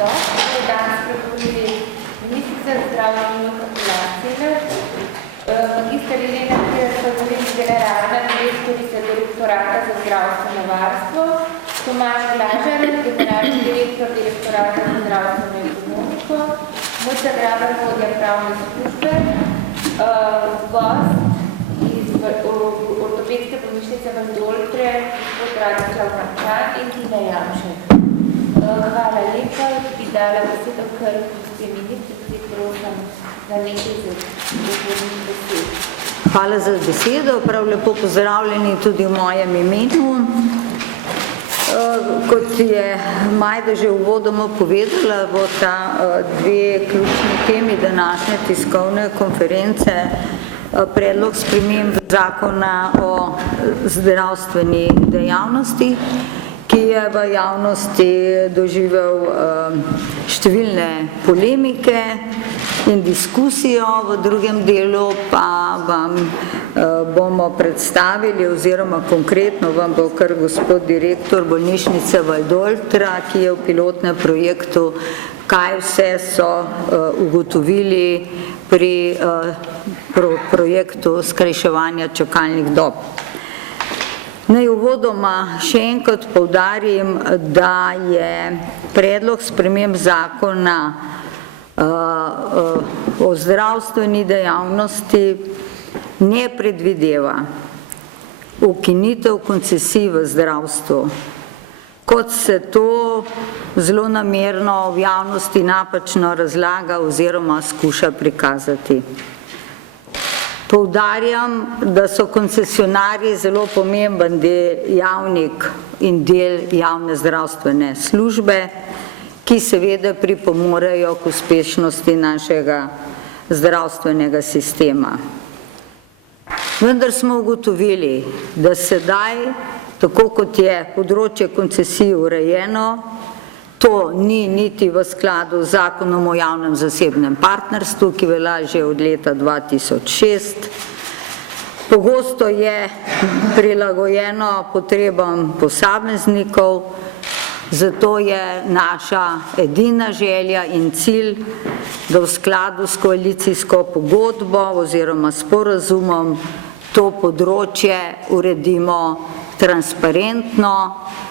dostop, ki je danes pregovorili ministrica za zdravje in populacije, magister Irena Pires, generalna direktorica direktorata za zdravstveno varstvo, Tomaž Glažar, generalni direktor direktorata za zdravstveno ekonomiko, Mojca Grabar, vodja pravne službe, gost iz ortopedske bolnišnice Valdoltre, gospod Radiča Vrčan in Tina Janšek. Hvala lepa, bi dala besedo kar gospe ministrici, prosim za nekaj zagovornih besed. Hvala za besedo, prav lepo pozdravljeni tudi v mojem imenu. Kot je Majda že uvodoma povedala, bo ta dve ključni temi današnje tiskovne konference predlog sprememb zakona o zdravstveni dejavnosti, ki je v javnosti doživel številne polemike in diskusijo, v drugem delu pa vam bomo predstavili, oziroma konkretno vam bo kar gospod direktor bolnišnice Valdoltra, ki je v pilotnem projektu, kaj vse so ugotovili pri projektu skrajševanja čakalnih dob. Naj uvodoma še enkrat poudarim, da je predlog sprememb zakona o zdravstveni dejavnosti ne predvideva ukinitev koncesij v zdravstvu, kot se to zelo namerno v javnosti napačno razlaga oziroma skuša prikazati. Poudarjam, da so koncesionarji zelo pomemben dejavnik in del javne zdravstvene službe, ki seveda pripomorejo k uspešnosti našega zdravstvenega sistema. Vendar smo ugotovili, da sedaj, tako kot je področje koncesij urejeno, to ni niti v skladu z zakonom o javnem zasebnem partnerstvu, ki velja že od leta 2006. Pogosto je prilagojeno potrebam posameznikov, zato je naša edina želja in cilj, da v skladu s koalicijsko pogodbo oziroma sporazumom to področje uredimo transparentno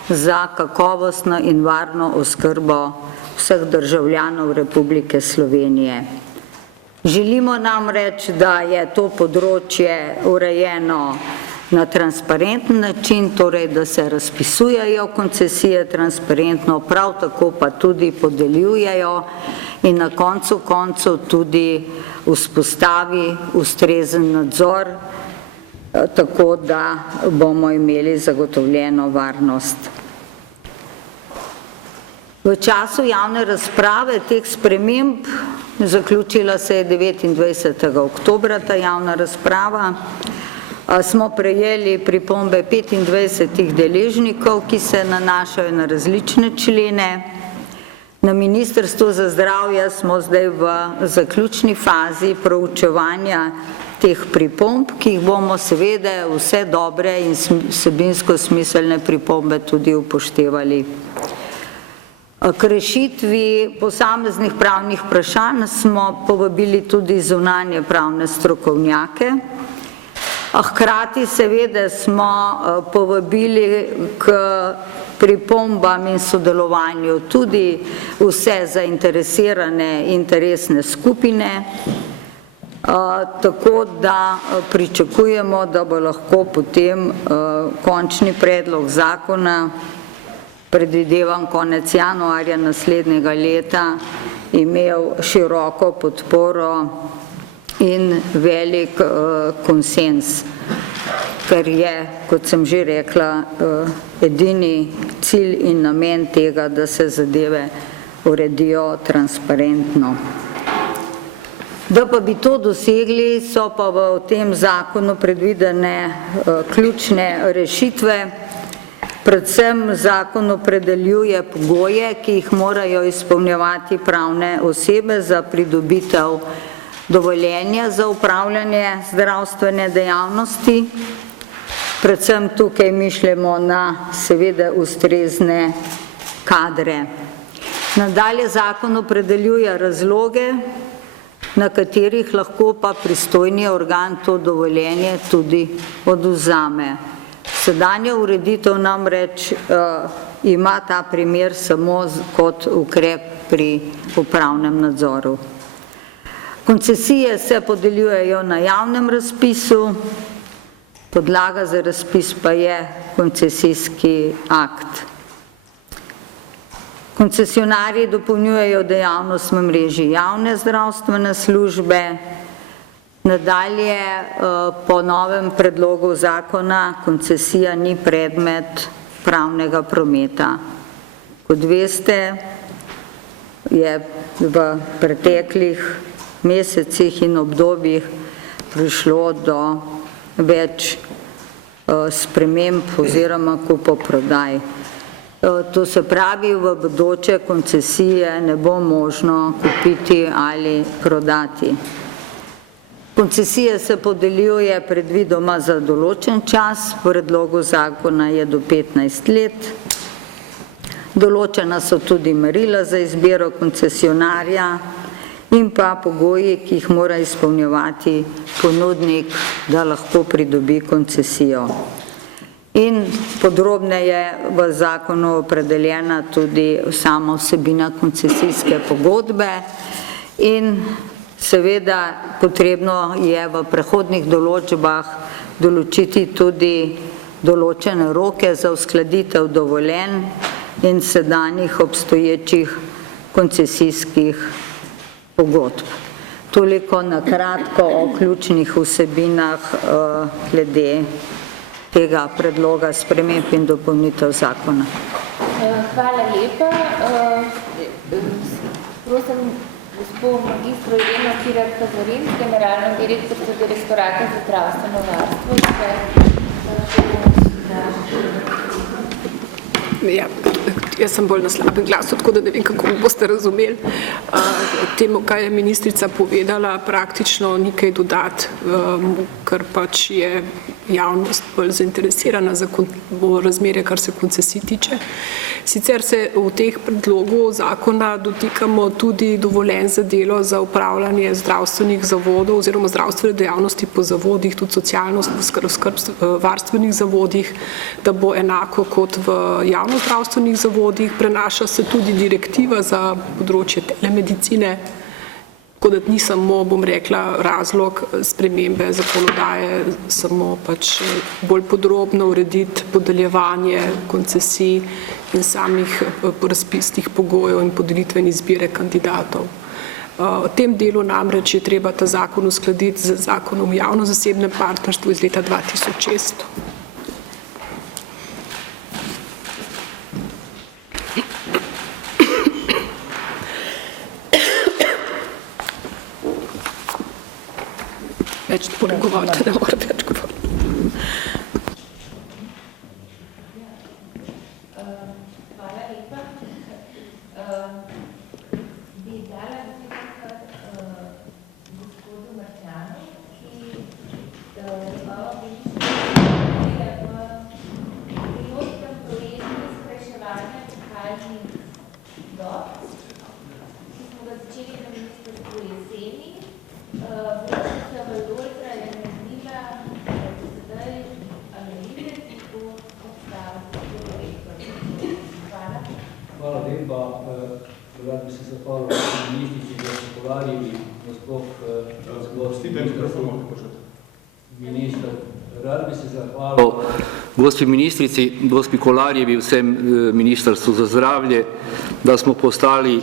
za kakovostno in varno oskrbo vseh državljanov Republike Slovenije. Želimo namreč, da je to področje urejeno na transparenten način, torej da se razpisujejo koncesije transparentno, prav tako pa tudi podeljujejo in na koncu koncev tudi vzpostavi ustrezen nadzor, tako da bomo imeli zagotovljeno varnost. V času javne razprave teh sprememb, zaključila se je 29. oktobra ta javna razprava, smo prejeli pripombe 25 deležnikov, ki se nanašajo na različne člene. Na Ministrstvu za zdravje smo zdaj v zaključni fazi proučevanja teh pripomb, ki jih bomo seveda vse dobre in vsebinsko smiselne pripombe tudi upoštevali. K rešitvi posameznih pravnih vprašanj smo povabili tudi zunanje pravne strokovnjake. Hkrati seveda smo povabili k pripombam in sodelovanju tudi vse zainteresirane interesne skupine, tako da pričakujemo, da bo lahko potem končni predlog zakona, predvidevam konec januarja naslednjega leta, imel široko podporo in velik konsens, ker je, kot sem že rekla, edini cilj in namen tega, da se zadeve uredijo transparentno. Da pa bi to dosegli, so pa v tem zakonu predvidene ključne rešitve. Predvsem zakon opredeljuje pogoje, ki jih morajo izpolnjevati pravne osebe za pridobitev dovoljenja za upravljanje zdravstvene dejavnosti. Predvsem tukaj mišljamo na seveda ustrezne kadre. Nadalje zakon opredeljuje razloge, na katerih lahko pa pristojni organ to dovoljenje tudi odvzame. Sedanja ureditev namreč ima ta primer samo kot ukrep pri upravnem nadzoru. Koncesije se podeljujejo na javnem razpisu, podlaga za razpis pa je koncesijski akt. Koncesionarji dopolnjujejo dejavnost v mreži javne zdravstvene službe. Nadalje, po novem predlogu zakona, koncesija ni predmet pravnega prometa. Kot veste, je v preteklih mesecih in obdobjih prišlo do več sprememb oziroma kupoprodaj. To se pravi, v bodoče koncesije ne bo možno kupiti ali prodati. Koncesije se podeljuje predvidoma za določen čas, v predlogu zakona je do 15 let. Določena so tudi merila za izbiro koncesionarja in pa pogoji, ki jih mora izpolnjevati ponudnik, da lahko pridobi koncesijo. In podrobneje v zakonu opredeljena tudi sama vsebina koncesijske pogodbe in seveda potrebno je v prehodnih določbah določiti tudi določene roke za uskladitev dovoljenj in sedanjih obstoječih koncesijskih pogodb. Toliko na kratko o ključnih vsebinah glede tega predloga sprememb in dopolnitev zakona. Hvala lepa. Prosim gospod magistro Ireno Kirar-Kazarin, generalno direktorico Direktorata za zdravstveno varstvo. Ja, jaz sem bolj na slabem glasu, tako da ne vem, kako boste razumeli. Temu, kaj je ministrica povedala, praktično ni kaj dodati, ker pač je javnost bolj zainteresirana za razmerje, kar se koncesij tiče. Sicer se v teh predlogov zakona dotikamo tudi dovoljenj za delo za upravljanje zdravstvenih zavodov oziroma zdravstvene dejavnosti po zavodih, tudi socialno varstvenih zavodih, da bo enako kot v javno-zdravstvenih zavodih. Prenaša se tudi direktiva za področje telemedicine, tako da ni samo, bom rekla, razlog spremembe zakonodaje, samo pač bolj podrobno urediti podeljevanje koncesij in samih razpisnih pogojev in podelitve in izbire kandidatov. V tem delu namreč je treba ta zakon uskladiti z zakonom o javno-zasebnem partnerstvu iz leta 2006. Več ne morem govoriti, ne morem več govoriti. Hvala lepa. Bi dala gospodu Marčanu, ki imamo pilotnem projektu skrajševanja čakalnih dob, ki smo ga začeli na ministrstvu jeseni. Vršica Valdoltra je naredila sedaj analize, ki bo obstavljati projektor. Hvala. Hvala lepa. Rad bi se zahvalil ministrici za Kolarjevi, Rad bi se zahvalil gospi ministrici, gospi Kolarjevi, vsem ministrstvu za zdravje, da smo postali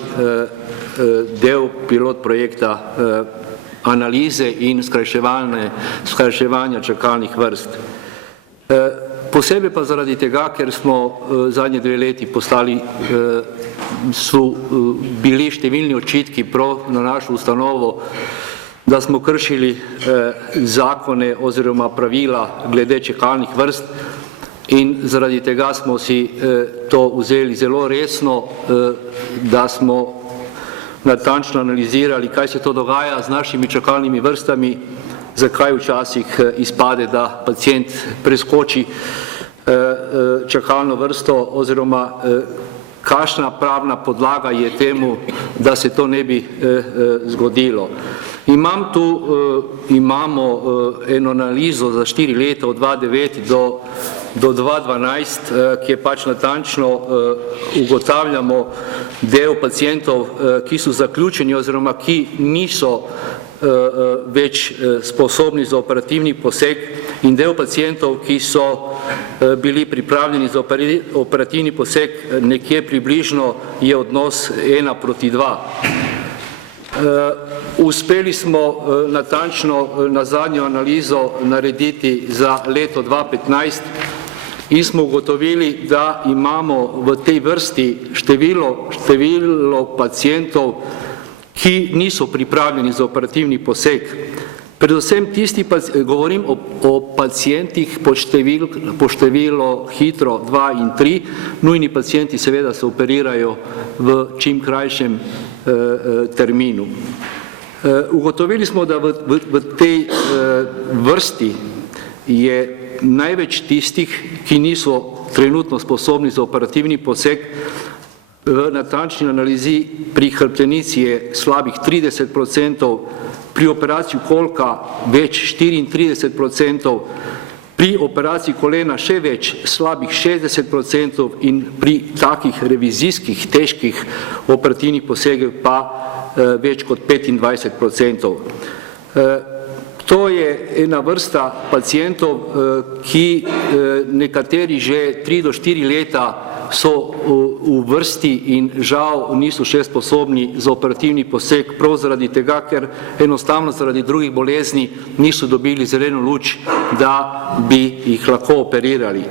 del pilot projekta analize in skrajševanja čakalnih vrst. Posebej pa zaradi tega, ker smo zadnje 2 leti so bili številni očitki prav na našo ustanovo, da smo kršili zakone oziroma pravila glede čakalnih vrst in zaradi tega smo si to vzeli zelo resno, da smo natančno analizirali, kaj se to dogaja z našimi čakalnimi vrstami, zakaj včasih izpade, da pacient preskoči čakalno vrsto oziroma kakšna pravna podlaga je temu, da se to ne bi zgodilo. Imamo eno analizo za 4 leta od 2009 do 2012, ki je pač natančno ugotavljamo del pacijentov, ki so zaključeni oziroma ki niso več sposobni za operativni poseg in del pacijentov, ki so bili pripravljeni za operativni poseg, nekje približno je odnos 1:2. Uspeli smo natančno na zadnjo analizo narediti za leto 2015 in smo ugotovili, da imamo v tej vrsti število pacijentov, ki niso pripravljeni za operativni poseg. Predvsem govorim o pacijentih po število hitro 2 in 3, nujni pacijenti seveda se operirajo v čim krajšem terminu. Ugotovili smo, da v tej vrsti je največ tistih, ki niso trenutno sposobni za operativni poseg. V natančni analizi pri hrbtenici je slabih 30%, pri operaciji kolka več 34%, pri operaciji kolena še več, slabih 60% in pri takih revizijskih, težkih operativnih posegih pa več kot 25%. To je ena vrsta pacijentov, ki nekateri že 3 do 4 leta so v vrsti in žal niso še sposobni za operativni poseg, prav zaradi tega, ker enostavno zaradi drugih bolezni niso dobili zeleno luč, da bi jih lahko operirali.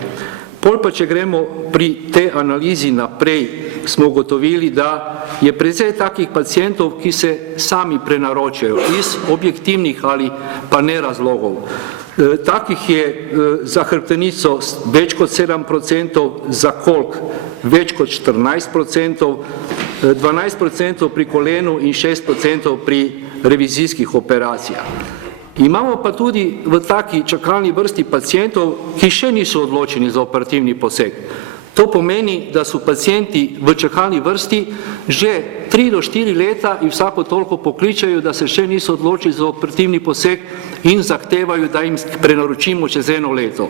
Pol pa, če gremo pri tej analizi naprej, smo ugotovili, da je precej takih pacijentov, ki se sami prenaročajo iz objektivnih ali pa ne razlogov. Takih je za hrbtenico več kot 7%, za kolk več kot 14%, 12% pri kolenu in 6% pri revizijskih operacijah. Imamo pa tudi v taki čakalni vrsti pacijentov, ki še niso odločeni za operativni poseg. To pomeni, da so pacijenti v čakalni vrsti že 3 do 4 leta in vsako toliko pokličajo, da se še niso odločili za operativni poseg in zahtevajo, da jim prenaročimo čez 1 leto.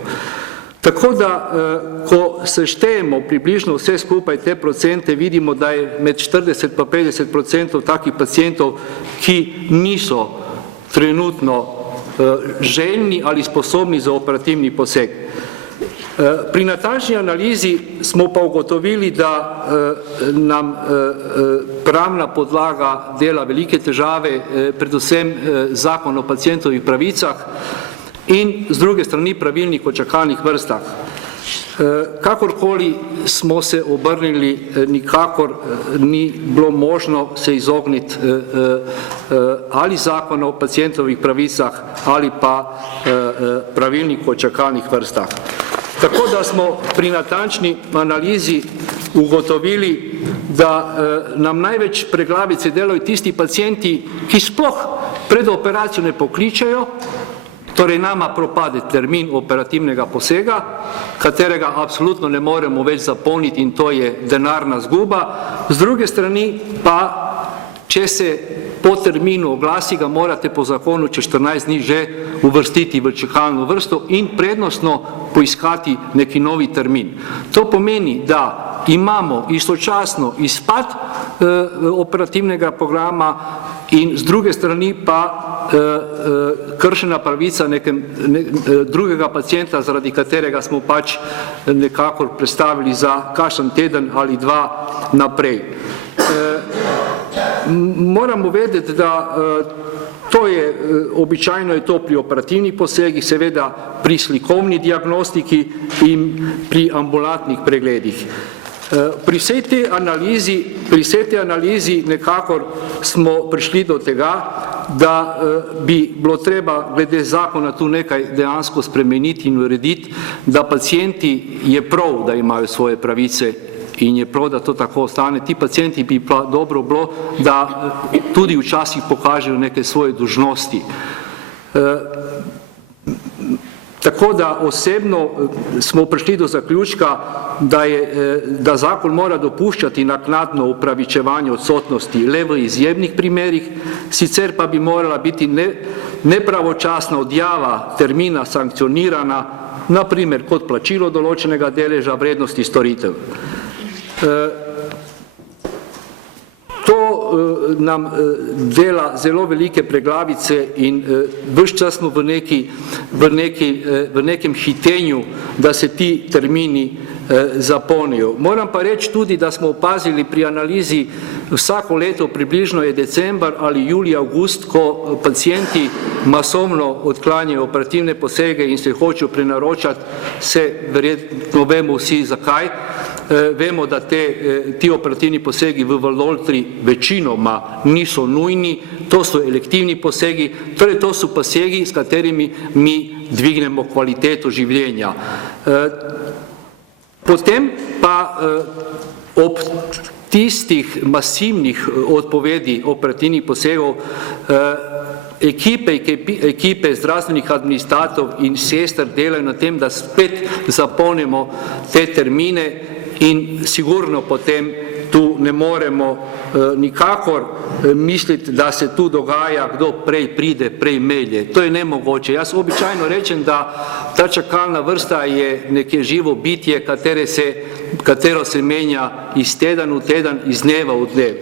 Tako da, ko seštejemo približno vse skupaj te procente, vidimo, da je med 40 pa 50% takih pacijentov, ki niso trenutno željni ali sposobni za operativni poseg. Pri natančni analizi smo pa ugotovili, da nam pravna podlaga dela velike težave, predvsem zakon o pacientovih pravicah in z druge strani pravilnik o čakalnih vrstah. Kakorkoli smo se obrnili, nikakor ni bilo možno se izogniti ali zakonu o pacientovih pravicah ali pa pravilniku o čakalnih vrstah. Tako da smo pri natančni analizi ugotovili, da nam največ preglavice delajo tisti pacijenti, ki sploh pred operacijo ne pokličajo, torej nama propade termin operativnega posega, katerega absolutno ne moremo več zapolniti in to je denarna zguba. Z druge strani pa, če se po terminu oglasi, ga morate po zakonu čez 14 dni že uvrstiti v čakalno vrsto in prednostno poiskati neki novi termin. To pomeni, da imamo istočasno izpad operativnega programa in z druge strani pa kršena pravica drugega pacijenta, zaradi katerega smo pač nekako predstavili za kakšen teden ali 2 naprej. Moramo vedeti, da to je, običajno je to pri operativnih posegih, seveda pri slikovni diagnostiki in pri ambulantnih pregledih. Pri vsej tej analizi nekako smo prišli do tega, da bi bilo treba glede zakona tu nekaj dejansko spremeniti in urediti, da pacijenti je prav, da imajo svoje pravice in je prav, da to tako ostane. Ti pacijenti bi pa dobro bilo, da tudi včasih pokažejo neke svoje dolžnosti. Tako da osebno smo prišli do zaključka, da zakon mora dopuščati naknadno upravičevanje odsotnosti le v izjemnih primerih, sicer pa bi morala biti nepravočasna odjava termina sankcionirana, naprimer kot plačilo določenega deleža vrednosti storitev. To nam dela zelo velike preglavice in ves čas smo v nekem hitenju, da se ti termini zapolnijo. Moram pa reči tudi, da smo opazili pri analizi vsako leto, približno je decembar ali julij, avgust, ko pacijenti masovno odklanjajo operativne posege in se hočejo prenaročati, se verjetno vemo vsi zakaj. Vemo, da ti operativni posegi v Valdoltri večinoma niso nujni, to so elektivni posegi, torej to so posegi, s katerimi mi dvignemo kvaliteto življenja. Potem pa ob tistih masivnih odpovedi operativnih posegov ekipe zdravstvenih administratorjev in sester delajo na tem, da spet zapolnimo te termine in sigurno potem tu ne moremo nikakor misliti, da se tu dogaja, kdo prej pride, prej melje. To je nemogoče. Jaz običajno rečem, da ta čakalna vrsta je nekje živo bitje, katero se menja iz teden v teden, iz dneva v dnev.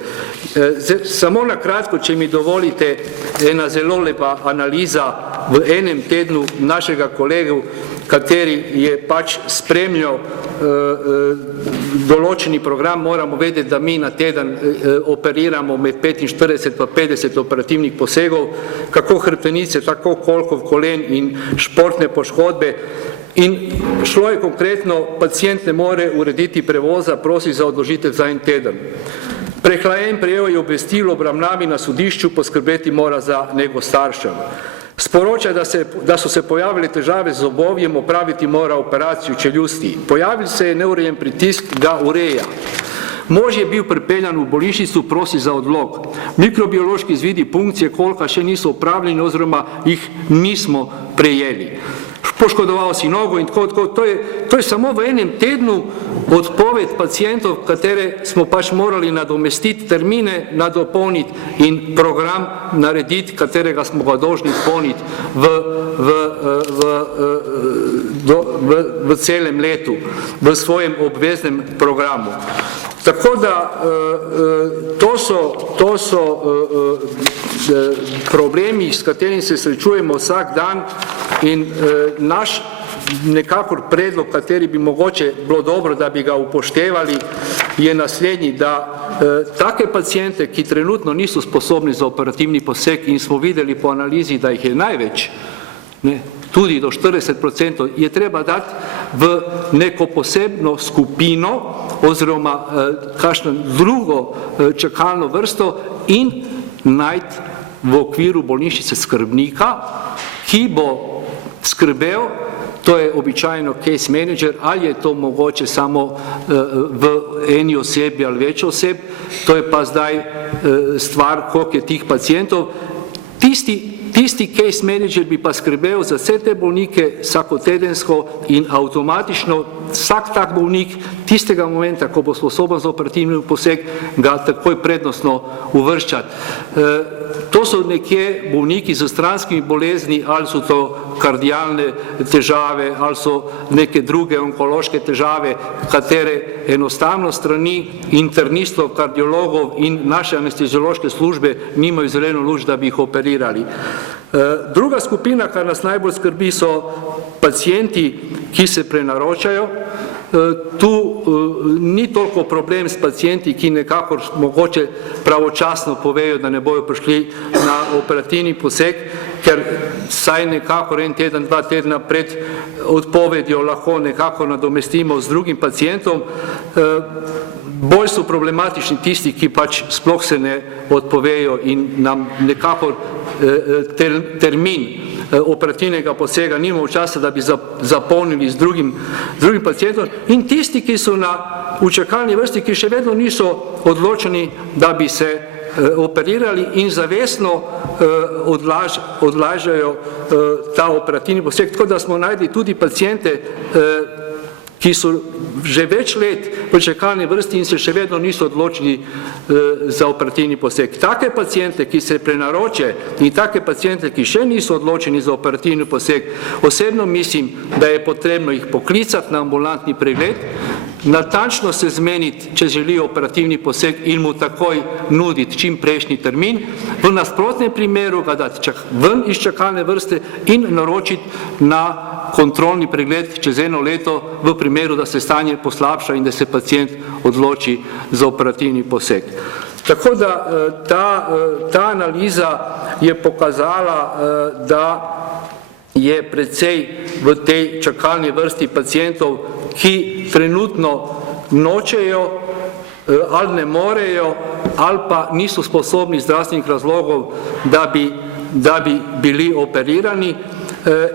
Samo na kratko, če mi dovolite, ena zelo lepa analiza v enem tednu našega kolegu, kateri je pač spremljal določeni program. Moramo vedeti, da mi na teden operiramo med 45 pa 50 operativnih posegov, kako hrbtenice, tako kolkov kolen in športne poškodbe. In šlo je konkretno, pacient ne more urediti prevoza, prosi za odložitev za en teden. Prehlajen prejel je obvestilo obravnavi na sodišču, poskrbeti mora za nego staršev. Sporoča, da so se pojavile težave z zobovjem, opraviti mora operacijo čeljusti. Pojavil se je neurejen pritisk, ga ureja. Mož je bil pripeljan v bolnišnico, prosi za odlog. Mikrobiološki izvidi punkcije kolka še niso opravljeni oziroma jih nismo prejeli. Poškodoval si nogo in tako. To je samo v enem tednu odpoved pacijentov, katere smo pač morali nadomestiti, termine nadopolniti in program narediti, katerega smo ga dolžni izpolniti v celem letu, v svojem obveznem programu. Tako da to so problemi, s katerimi se srečujemo vsak dan in naš nekakor predlog, kateri bi mogoče bilo dobro, da bi ga upoštevali, je naslednji, da take pacijente, ki trenutno niso sposobni za operativni poseg in smo videli po analizi, da jih je največ, tudi do 40%, je treba dati v neko posebno skupino oziroma kakšno drugo čakalno vrsto in najti v okviru bolnišnice skrbnika, ki bo skrbel, to je običajno case manager, ali je to mogoče samo v eni osebi ali več oseb, to je pa zdaj stvar, koliko je tih pacijentov. Tisti case manager bi pa skrbel za vse te bolnike vsakotedensko in avtomatično vsak tak bolnik tistega momenta, ko bo sposoben za operativni poseg, ga takoj prednostno uvrščati. To so nekje bolniki z stranskimi bolezni, ali so to kardialne težave, ali so neke druge onkološke težave, katere enostavno strani internistov, kardiologov in naše anesteziološke službe nimajo zeleno luč, da bi jih operirali. Druga skupina, kar nas najbolj skrbi, so pacijenti, ki se prenaročajo. Tu ni toliko problem s pacijenti, ki nekako mogoče pravočasno povejo, da ne bojo prišli na operativni poseg, ker saj nekako en teden, 2 tedna pred odpovedjo lahko nekako nadomestimo z drugim pacijentom. Bolj so problematični tisti, ki pač sploh se ne odpovejo in nam nekako termin operativnega posega nimamo časa, da bi zapolnili z drugim pacijentom, in tisti, ki so v čakalni vrsti, ki še vedno niso odločeni, da bi se operirali in zavestno odlažajo ta operativni poseg, tako da smo najdli tudi paciente, ki so že več let v čakalni vrsti in se še vedno niso odločili za operativni poseg. Take paciente, ki se prenaroče in take paciente, ki še niso odločeni za operativni poseg, osebno mislim, da je potrebno jih poklicati na ambulantni pregled, natančno se zmeniti, če želijo operativni poseg in mu takoj nuditi čim prejšnji termin, v nasprotnem primeru ga dati ven iz čakalne vrste in naročiti na kontrolni pregled čez 1 leto v primeru, da se stanje poslabša in da se pacient odloči za operativni poseg. Tako da ta analiza je pokazala, da je precej v tej čakalni vrsti pacientov, ki trenutno nočejo ali ne morejo ali pa niso sposobni iz zdravstvenih razlogov, da bi bili operirani,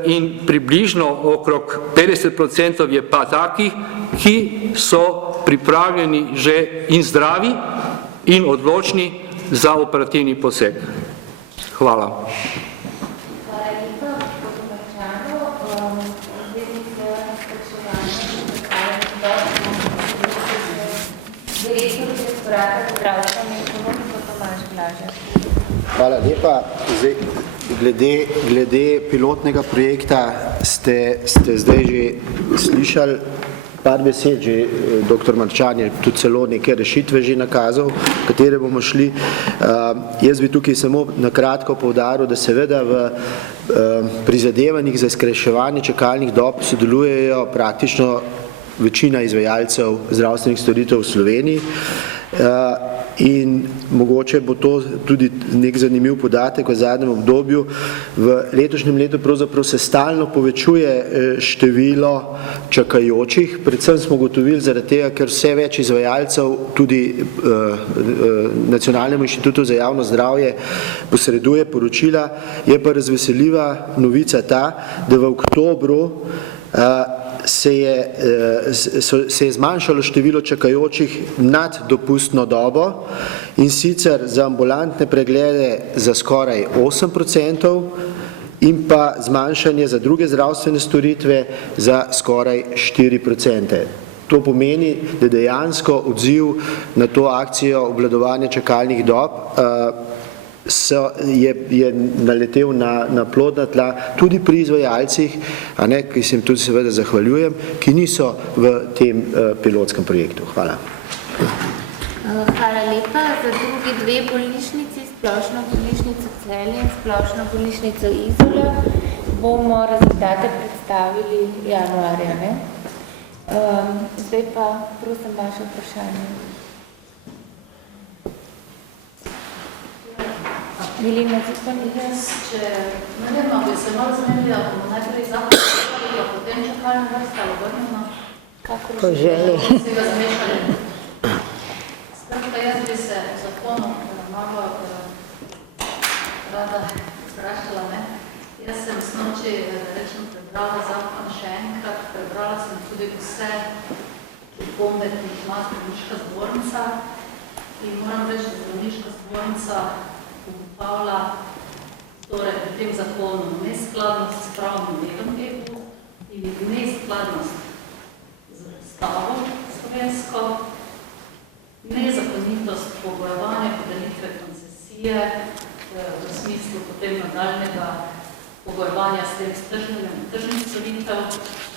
in približno okrog 50% je pa takih, ki so pripravljeni že in zdravi in odločni za operativni poseg. Hvala. Hvala lepa, gospod Marčanu. Direktor Direktorata za zdravstveno ekonomiko Tomaž Glažar. Hvala lepa. Glede pilotnega projekta ste zdaj že slišali par besed, že dr. Marčan je tudi celo neke rešitve že nakazal, katere bomo šli. Jaz bi tukaj samo nakratko poudaril, da seveda v prizadevanjih za skrajševanje čakalnih dob sodelujejo praktično večina izvajalcev zdravstvenih storitev v Sloveniji. In mogoče bo to tudi nek zanimiv podatek v zadnjem obdobju. V letošnjem letu pravzaprav se stalno povečuje število čakajočih, predvsem smo ugotovili zaradi tega, ker vse več izvajalcev tudi Nacionalnemu inštitutu za javno zdravje posreduje poročila. Je pa razveseljiva novica ta, da v oktobru se je zmanjšalo število čakajočih nad dopustno dobo in sicer za ambulantne preglede za skoraj 8% in pa zmanjšanje za druge zdravstvene storitve za skoraj 4%. To pomeni, da dejansko odziv na to akcijo obvladovanja čakalnih dob je naletel na plodna tla tudi pri izvajalcih, ki se jim tudi seveda zahvaljujem, ki niso v tem pilotskem projektu. Hvala. Hvala lepa. Za drugi 2 bolnišnici, splošno bolnišnico Celje in splošno bolnišnico Izola, bomo rezultate predstavili januarja. Zdaj pa prosim vaše vprašanje. Milina Zupani. Če ne vem, bi se malo zmenili, da bomo najprej zakon ali potem čakalne vrste ali obrnemo? Po želji. Se ga zmešali. Skratka, jaz bi se zakonom malo rada sprašala, ne? Jaz sem snoči, rečem, prebrala zakon še enkrat, prebrala sem tudi vse pripombe, ki jih ima zdravniška zbornica in moram reči, da zdravniška zbornica ugotavlja torej v tem zakonu neskladnost s pravnim redom EU in neskladnost z ustavo slovensko, nezakonitost pogojevanja podelitve koncesije v smislu potem nadaljnega pogojevanja s tem tržnih storitev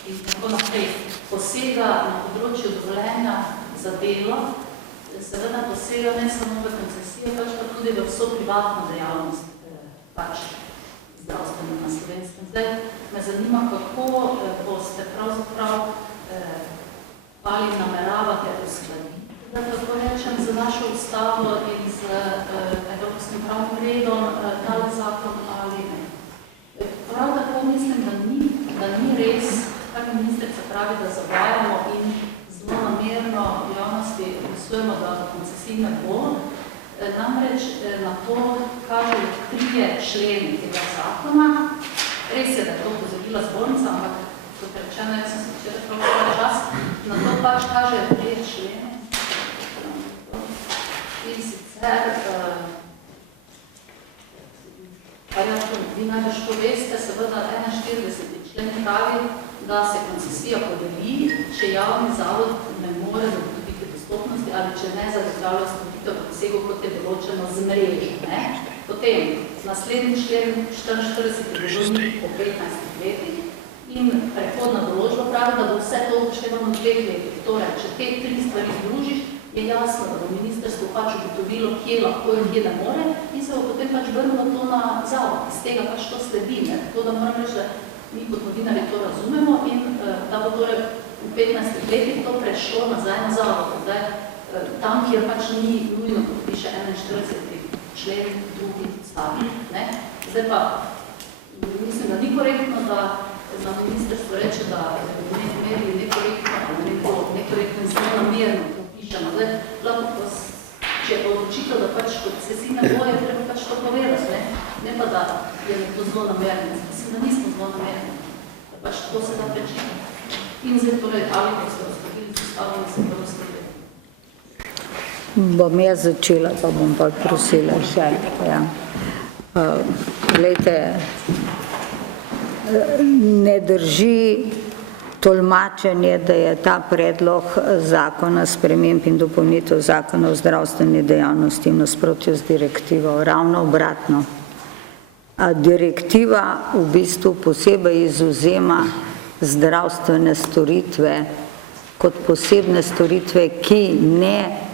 in tako naprej. Posega na področju dovoljenja za delo, seveda posega ne samo v koncesije, pač pa tudi v vso privatno dejavnost, pač zdravstveno na Slovenskem. Zdaj me zanima, kako boste pravzaprav ali nameravate uskladiti, da tako rečem, z našo ustavo in z evropskim pravnim redom tale zakon ali ne. Prav tako mislim, da ni res, kar ministrica pravi, da zavajamo in zelo namerno v javnosti mislujemo, da koncesij ne bo. Namreč na to kažejo 3 členi tega zakona. Res je, da je to pozorila zbornica, ampak kot rečeno, jaz sem se včeraj pravzaprav čas, na to pač kažejo 3 člene. In sicer najbrž to veste, seveda 41. člen pravi, da se koncesija podeli, če javni zavod ne more zagotoviti dostopnosti ali če ne zagotavlja storitev v posegu, kot je določeno z mrežo. Potem naslednji člen 44. govorni o 15 letih in prehodna določba pravi, da bo vse to upoštevano v 2 letih. Torej, če te 3 stvari združiš, je jasno, da bo ministrstvo pač ugotovilo, kje lahko in kje ne more in se bo potem pač vrnilo to na zavod. Iz tega pač to sledi. Tako da moram reči, da mi kot novinarji to razumemo in da bo torej v 15 letih to prešlo nazaj na zavod. Zdaj, tam, kjer pač ni nujno, kot piše 41. člen, drugi stavek. Zdaj pa, mislim, da ni korektno, da na ministrstvo reče, da ne imeli nekorektno, ali nekorektno in zelo namerno to pišemo. Zdaj, lahko pa, če je odločitev, da pač koncesijne boje, treba pač to povedati, ne pa da je to zelo namerno. Mislim, da nismo zelo namerni, da pač to se da prečiti. In zdaj torej, ali pa ste razpodili, zastavljeni se pa razpodili. Bom jaz začela, pa bom pa prosila še. Glejte, ne drži tolmačenje, da je ta predlog zakona sprememb in dopolnitev zakona o zdravstveni dejavnosti v nasprotju z direktivo. Ravno obratno. Direktiva v bistvu posebej izvzema zdravstvene storitve kot posebne storitve, ki ne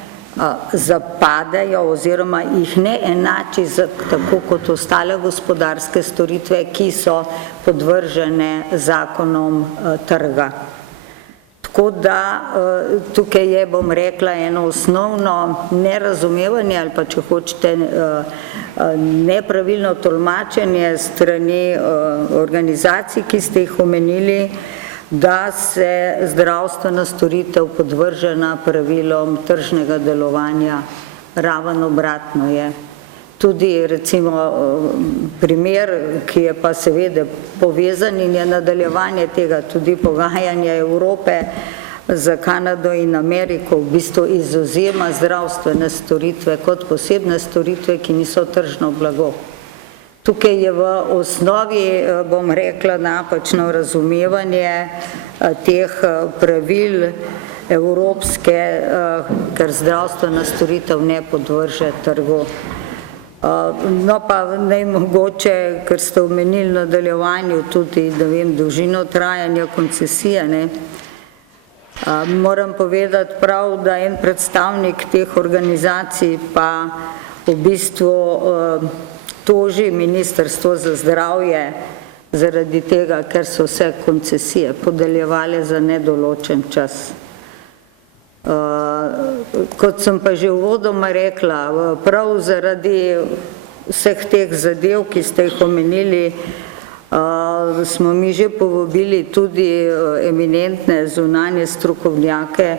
zapadajo oziroma jih ne enači tako kot ostale gospodarske storitve, ki so podvržene zakonom trga. Tako da tukaj je, bom rekla, eno osnovno nerazumevanje ali pa, če hočete, nepravilno tolmačenje strani organizacij, ki ste jih omenili, da se zdravstvena storitev podvržena pravilom tržnega delovanja. Raven obratno je. Tudi recimo primer, ki je pa seveda povezan in je nadaljevanje tega, tudi pogajanja Evrope za Kanado in Ameriko v bistvu izvzema zdravstvene storitve kot posebne storitve, ki niso tržno blago. Tukaj je v osnovi, bom rekla, napačno razumevanje teh pravil evropske, ker zdravstvena storitev ne podvrže trgu. No pa naj mogoče, ker ste omenili v nadaljevanju tudi, da vem, dolžino trajanja koncesije, moram povedati prav, da en predstavnik teh organizacij pa v bistvu toži Ministrstvo za zdravje zaradi tega, ker so vse koncesije podeljevale za nedoločen čas. Kot sem pa že uvodoma rekla, prav zaradi vseh teh zadev, ki ste jih omenili, smo mi že povabili tudi eminentne zunanje strokovnjake,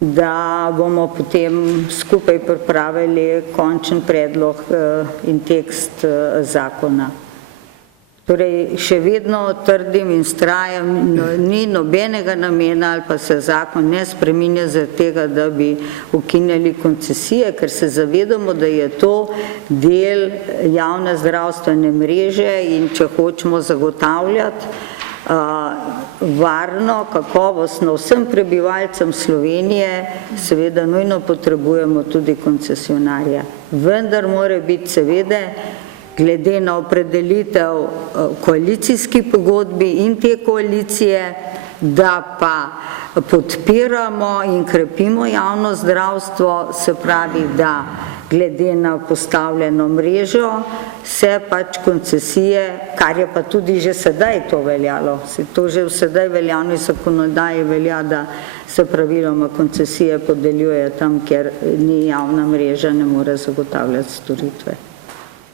da bomo potem skupaj pripravili končen predlog in tekst zakona. Torej, še vedno trdim in vztrajam, ni nobenega namena ali pa se zakon ne spreminja zaradi tega, da bi ukinjali koncesije, ker se zavedamo, da je to del javne zdravstvene mreže in če hočemo zagotavljati varno, kakovostno vsem prebivalcem Slovenije, seveda nujno potrebujemo tudi koncesionarja. Vendar mora biti seveda glede na opredelitev koalicijski pogodbi in te koalicije, da pa podpiramo in krepimo javno zdravstvo, se pravi, da glede na postavljeno mrežo se pač koncesije, kar je pa tudi že sedaj to veljalo, se to že v sedaj veljavni zakonodaji velja, da se praviloma koncesije podeljuje tam, kjer ni javna mreža, ne more zagotavljati storitve.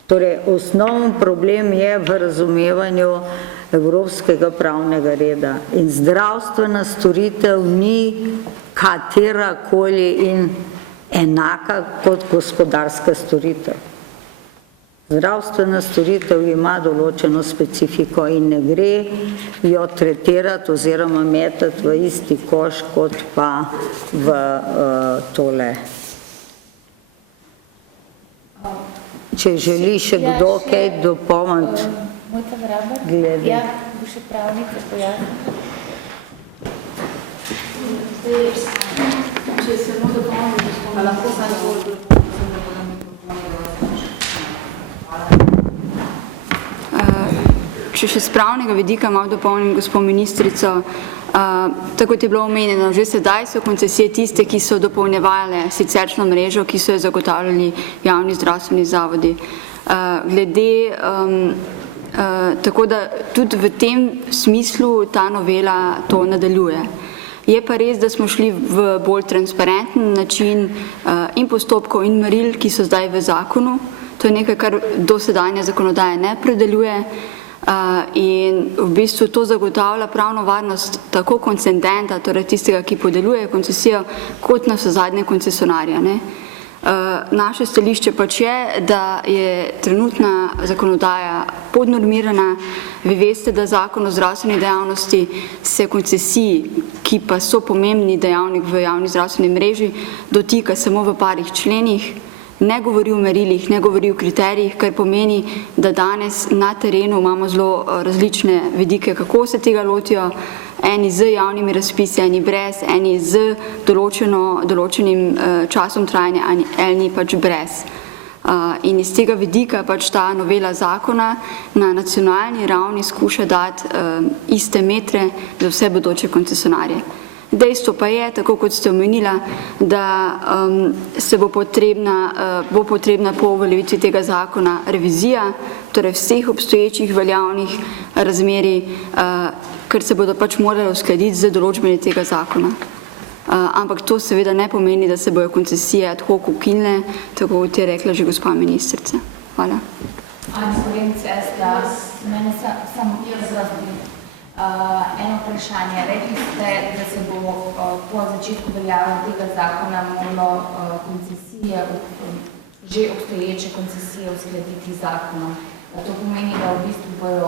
Torej, osnovni problem je v razumevanju evropskega pravnega reda in zdravstvena storitev ni katerakoli in enaka kot gospodarska storitev. Zdravstvena storitev ima določeno specifiko in ne gre jo tretirati oziroma metati v isti koš kot pa v tole. Če želi še kdo kaj dopolniti. Mojca Vraber? Glede. Ja, bo še pravnica pojasnila. Zdaj, če se lahko dopolnimo, pa lahko samo bolj Če še z pravnega vidika malo dopolnim gospod ministrico, tako kot je bilo omenjeno, že sedaj so koncesije tiste, ki so dopolnjevale sicerčno mrežo, ki so jo zagotavljali javni zdravstveni zavodi. Tako da tudi v tem smislu ta novela to nadaljuje. Je pa res, da smo šli v bolj transparenten način in postopkov in meril, ki so zdaj v zakonu. To je nekaj, kar dosedanja zakonodaja ne predeljuje. In v bistvu to zagotavlja pravno varnost tako koncedenta, torej tistega, ki podeljuje koncesijo, kot navsezadnje koncesionarja. Naše stališče pač je, da je trenutna zakonodaja podnormirana. Vi veste, da zakon o zdravstveni dejavnosti se koncesij, ki pa so pomembni dejavnik v javni zdravstveni mreži, dotika samo v parih členih. Ne govori o merilih, ne govori o kriterijih, kar pomeni, da danes na terenu imamo zelo različne vidike, kako se tega lotijo, eni z javnimi razpisi, eni brez, eni z določenim časom trajanja, eni pač brez. In iz tega vidika pač ta novela zakona na nacionalni ravni skuša dati iste metre za vse bodoče koncesionarje. Dejstvo pa je, tako kot ste omenila, da se bo potrebna po uveljavitvi tega zakona revizija, torej vseh obstoječih veljavnih razmerij, ker se bodo pač morali uskladiti z določbami tega zakona. Ampak to seveda ne pomeni, da se bojo koncesije ad hoc ukinile, tako kot je rekla že gospa ministrica. Hvala. Mene samo eno vprašanje. Rekli ste, da se bo po začetku veljave tega zakona moralo koncesije, že obstoječe koncesije uskladiti z zakonom. To pomeni, da v bistvu bojo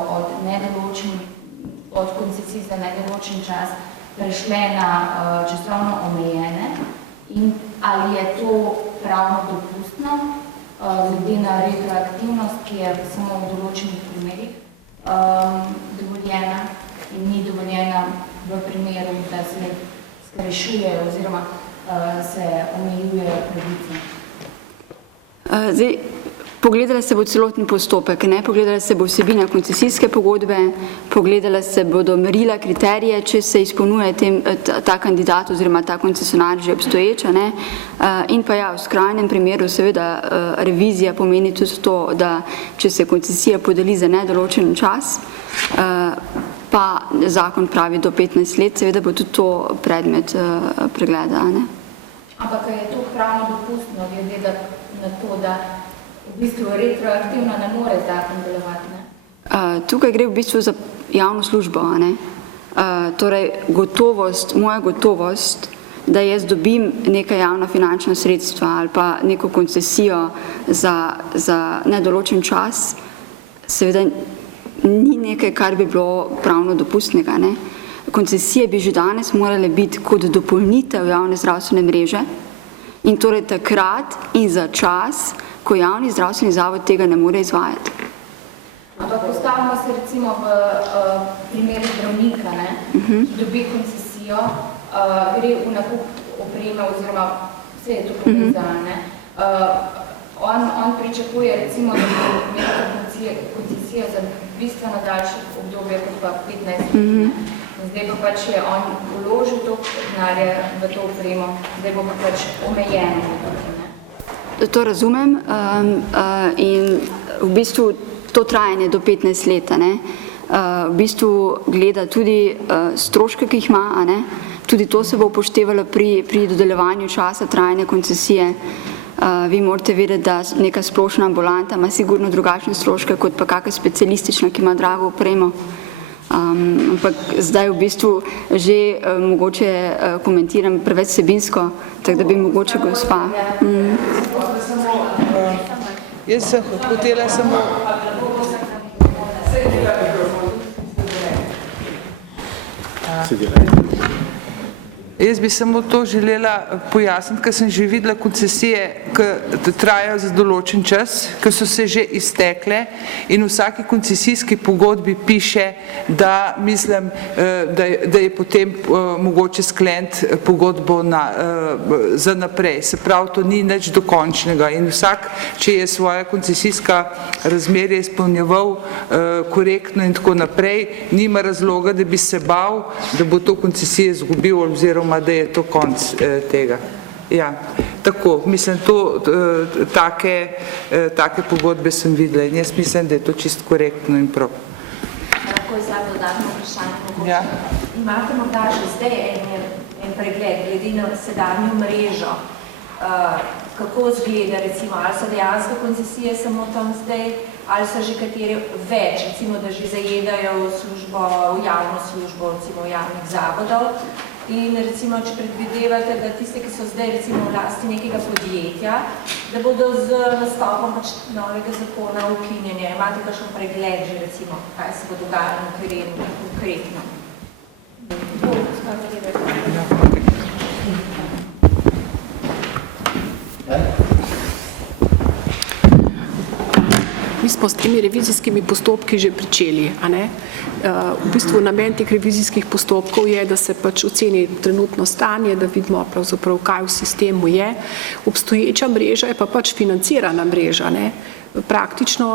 od koncesij za nedoločen čas prešle na časovno omejene. In ali je to pravno dopustno, glede na retroaktivnost, ki je samo v določenih primerih dovoljena in ni dovoljena v primeru, da se skrajšuje oziroma se omejujejo pravice. Zdaj, pogledala se bo celoten postopek, pogledala se bo vsebina koncesijske pogodbe, pogledala se bodo merila, kriterije, če se izpolnjuje ta kandidat oziroma ta koncesionar že obstoječa. In pa ja, v skrajnem primeru seveda revizija pomeni tudi to, da če se koncesija podeli za nedoločen čas, pa zakon pravi do 15 let, seveda bo tudi to predmet pregleda. Ampak je to pravno dopustno, glede na to, da v bistvu retroaktivno ne more zakon delovati? Tukaj gre v bistvu za javno službo. Torej, moja gotovost, da jaz dobim neka javna finančna sredstva ali pa neko koncesijo za nedoločen čas, seveda ni nekaj, kar bi bilo pravno dopustnega. Koncesije bi že danes morale biti kot dopolnitev javne zdravstvene mreže in torej takrat in za čas, ko javni zdravstveni zavod tega ne more izvajati. Ampak postavimo se recimo v primeru zdravnika, ki dobi koncesijo, gre v nakup opreme oziroma vse je to povezano. On pričakuje recimo, da bo imel koncesijo za bistveno daljše obdobje kot pa 15 let. Zdaj pa pač je on vložil to denarja v to opremo, zdaj bo pa pač omejeno. To razumem in v bistvu to trajanje do 15 let, v bistvu gleda tudi stroške, ki jih ima, tudi to se bo upoštevalo pri dodeljevanju časa trajanja koncesije. Vi morate vedeti, da neka splošna ambulanta ima sigurno drugačne stroške kot pa kakšna specialistična, ki ima drago opremo. Ampak zdaj v bistvu že mogoče komentiram preveč vsebinsko, tako da bi mogoče gospa. Jaz sem hotela samo... Jaz bi samo to želela pojasniti, ker sem že videla koncesije, ki trajajo za določen čas, ki so se že iztekle in v vsaki koncesijski pogodbi piše, da mislim, da je potem mogoče skleniti pogodbo za naprej. Se pravi, to ni nič dokončnega in vsak, če je svoje koncesijska razmerje izpolnjeval korektno in tako naprej, nima razloga, da bi se bal, da bo to koncesijo izgubil oziroma da je to konc tega. Ja, tako, mislim, take pogodbe sem videla in jaz mislim, da je to čisto korektno in prav. Lahko je zdaj dodatno vprašanje. Ja. Imate morda že zdaj en pregled glede na sedanjo mrežo, kako zgleda, recimo, ali so dejansko koncesije samo tam zdaj, ali so že katere več, recimo, da že zajedajo službo, javno službo, recimo javnih zavodov. In recimo, če predvidevate, da tiste, ki so zdaj recimo v lasti nekega podjetja, da bodo z nastopom pač novega zakona ukinjene. Imate kakšen pregled že recimo, kaj se bo dogajalo na terenu konkretno? Mi smo s temi revizijskimi postopki že pričeli, a ne? V bistvu namen teh revizijskih postopkov je, da se pač oceni trenutno stanje, da vidimo pravzaprav, kaj v sistemu je. Obstoječa mreža je pa pač financirana mreža, ne? Praktično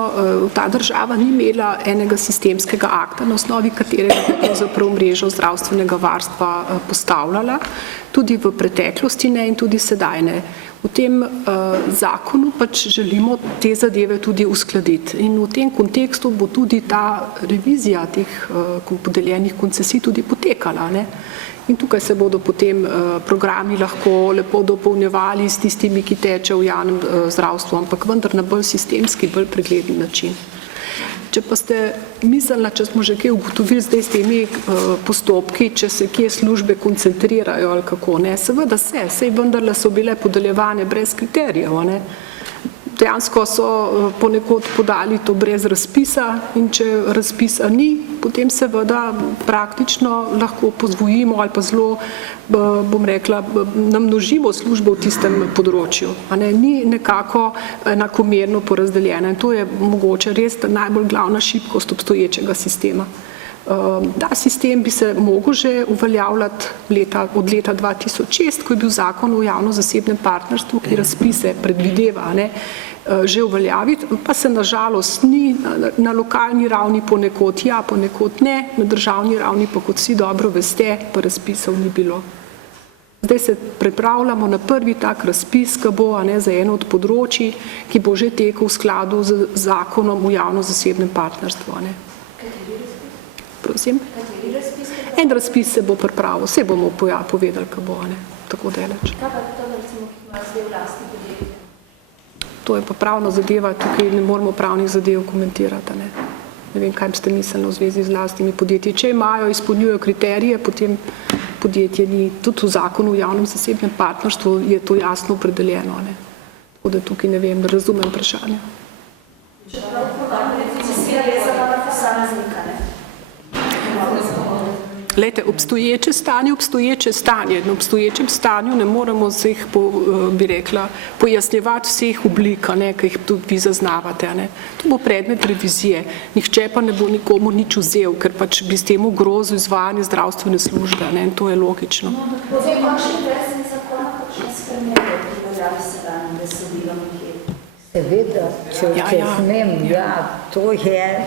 ta država ni imela enega sistemskega akta, na osnovi katerega je pravzaprav mrežo zdravstvenega varstva postavljala, tudi v preteklosti ne in tudi sedaj ne. V tem zakonu pač želimo te zadeve tudi uskladiti in v tem kontekstu bo tudi ta revizija teh podeljenih koncesij tudi potekala, ne? In tukaj se bodo potem programi lahko lepo dopolnjevali s tistimi, ki tečejo v javnem zdravstvu, ampak vendar na bolj sistemski, bolj pregleden način. Če pa ste mislili, če smo že kaj ugotovili zdaj s temi postopki, če se kje službe koncentrirajo ali kako, ne, seveda sej vendarle so bile podeljevane brez kriterijev, ne. Dejansko so ponekod podali to brez razpisa in če razpisa ni, potem seveda praktično lahko pozvojimo ali pa zelo, bom rekla, namnožimo službo v tistem področju. Ni nekako enakomerno porazdeljena in to je mogoče res najbolj glavna šibkost obstoječega sistema. Ta sistem bi se mogel že uveljavljati od leta 2006, ko je bil zakon o javno-zasebnem partnerstvu, ki razpise predvideva, že uveljaviti, pa se nažalost ni na lokalni ravni ponekod, ja, ponekod ne, na državni ravni pa, kot vsi dobro veste, pa razpisov ni bilo. Zdaj se pripravljamo na prvi tak razpis, ki bo za eno od področij, ki bo že tekel v skladu z zakonom o javno-zasebnem partnerstvu. Prosim? En razpis se bo pripravil, vse bomo povedali, kaj bo, tako daleč. Kaj pa to, recimo, ki ima zdaj v lasti podjetje? To je pa pravna zadeva, tukaj ne moramo pravnih zadev komentirati. Ne vem, kaj ste mislili v zvezi z lastnimi podjetji. Če imajo, izpolnjujejo kriterije, potem podjetje ni, tudi v zakonu o javnem zasebnem partnerstvu je to jasno opredeljeno. Tako da tukaj ne vem, razumem vprašanje. Glejte, obstoječe stanje. Na obstoječem stanju ne moremo vseh, bi rekla, pojasnjevati vseh oblik, ki jih tudi vi zaznavate. To bo predmet revizije. Nihče pa ne bo nikomu nič vzel, ker pač bi s tem ogrozil izvajanje zdravstvene službe. In to je logično. Potem kakšen resni zakon počne spremeniti, ki veljavi sedanjim besedilom? Seveda, če smem, to je,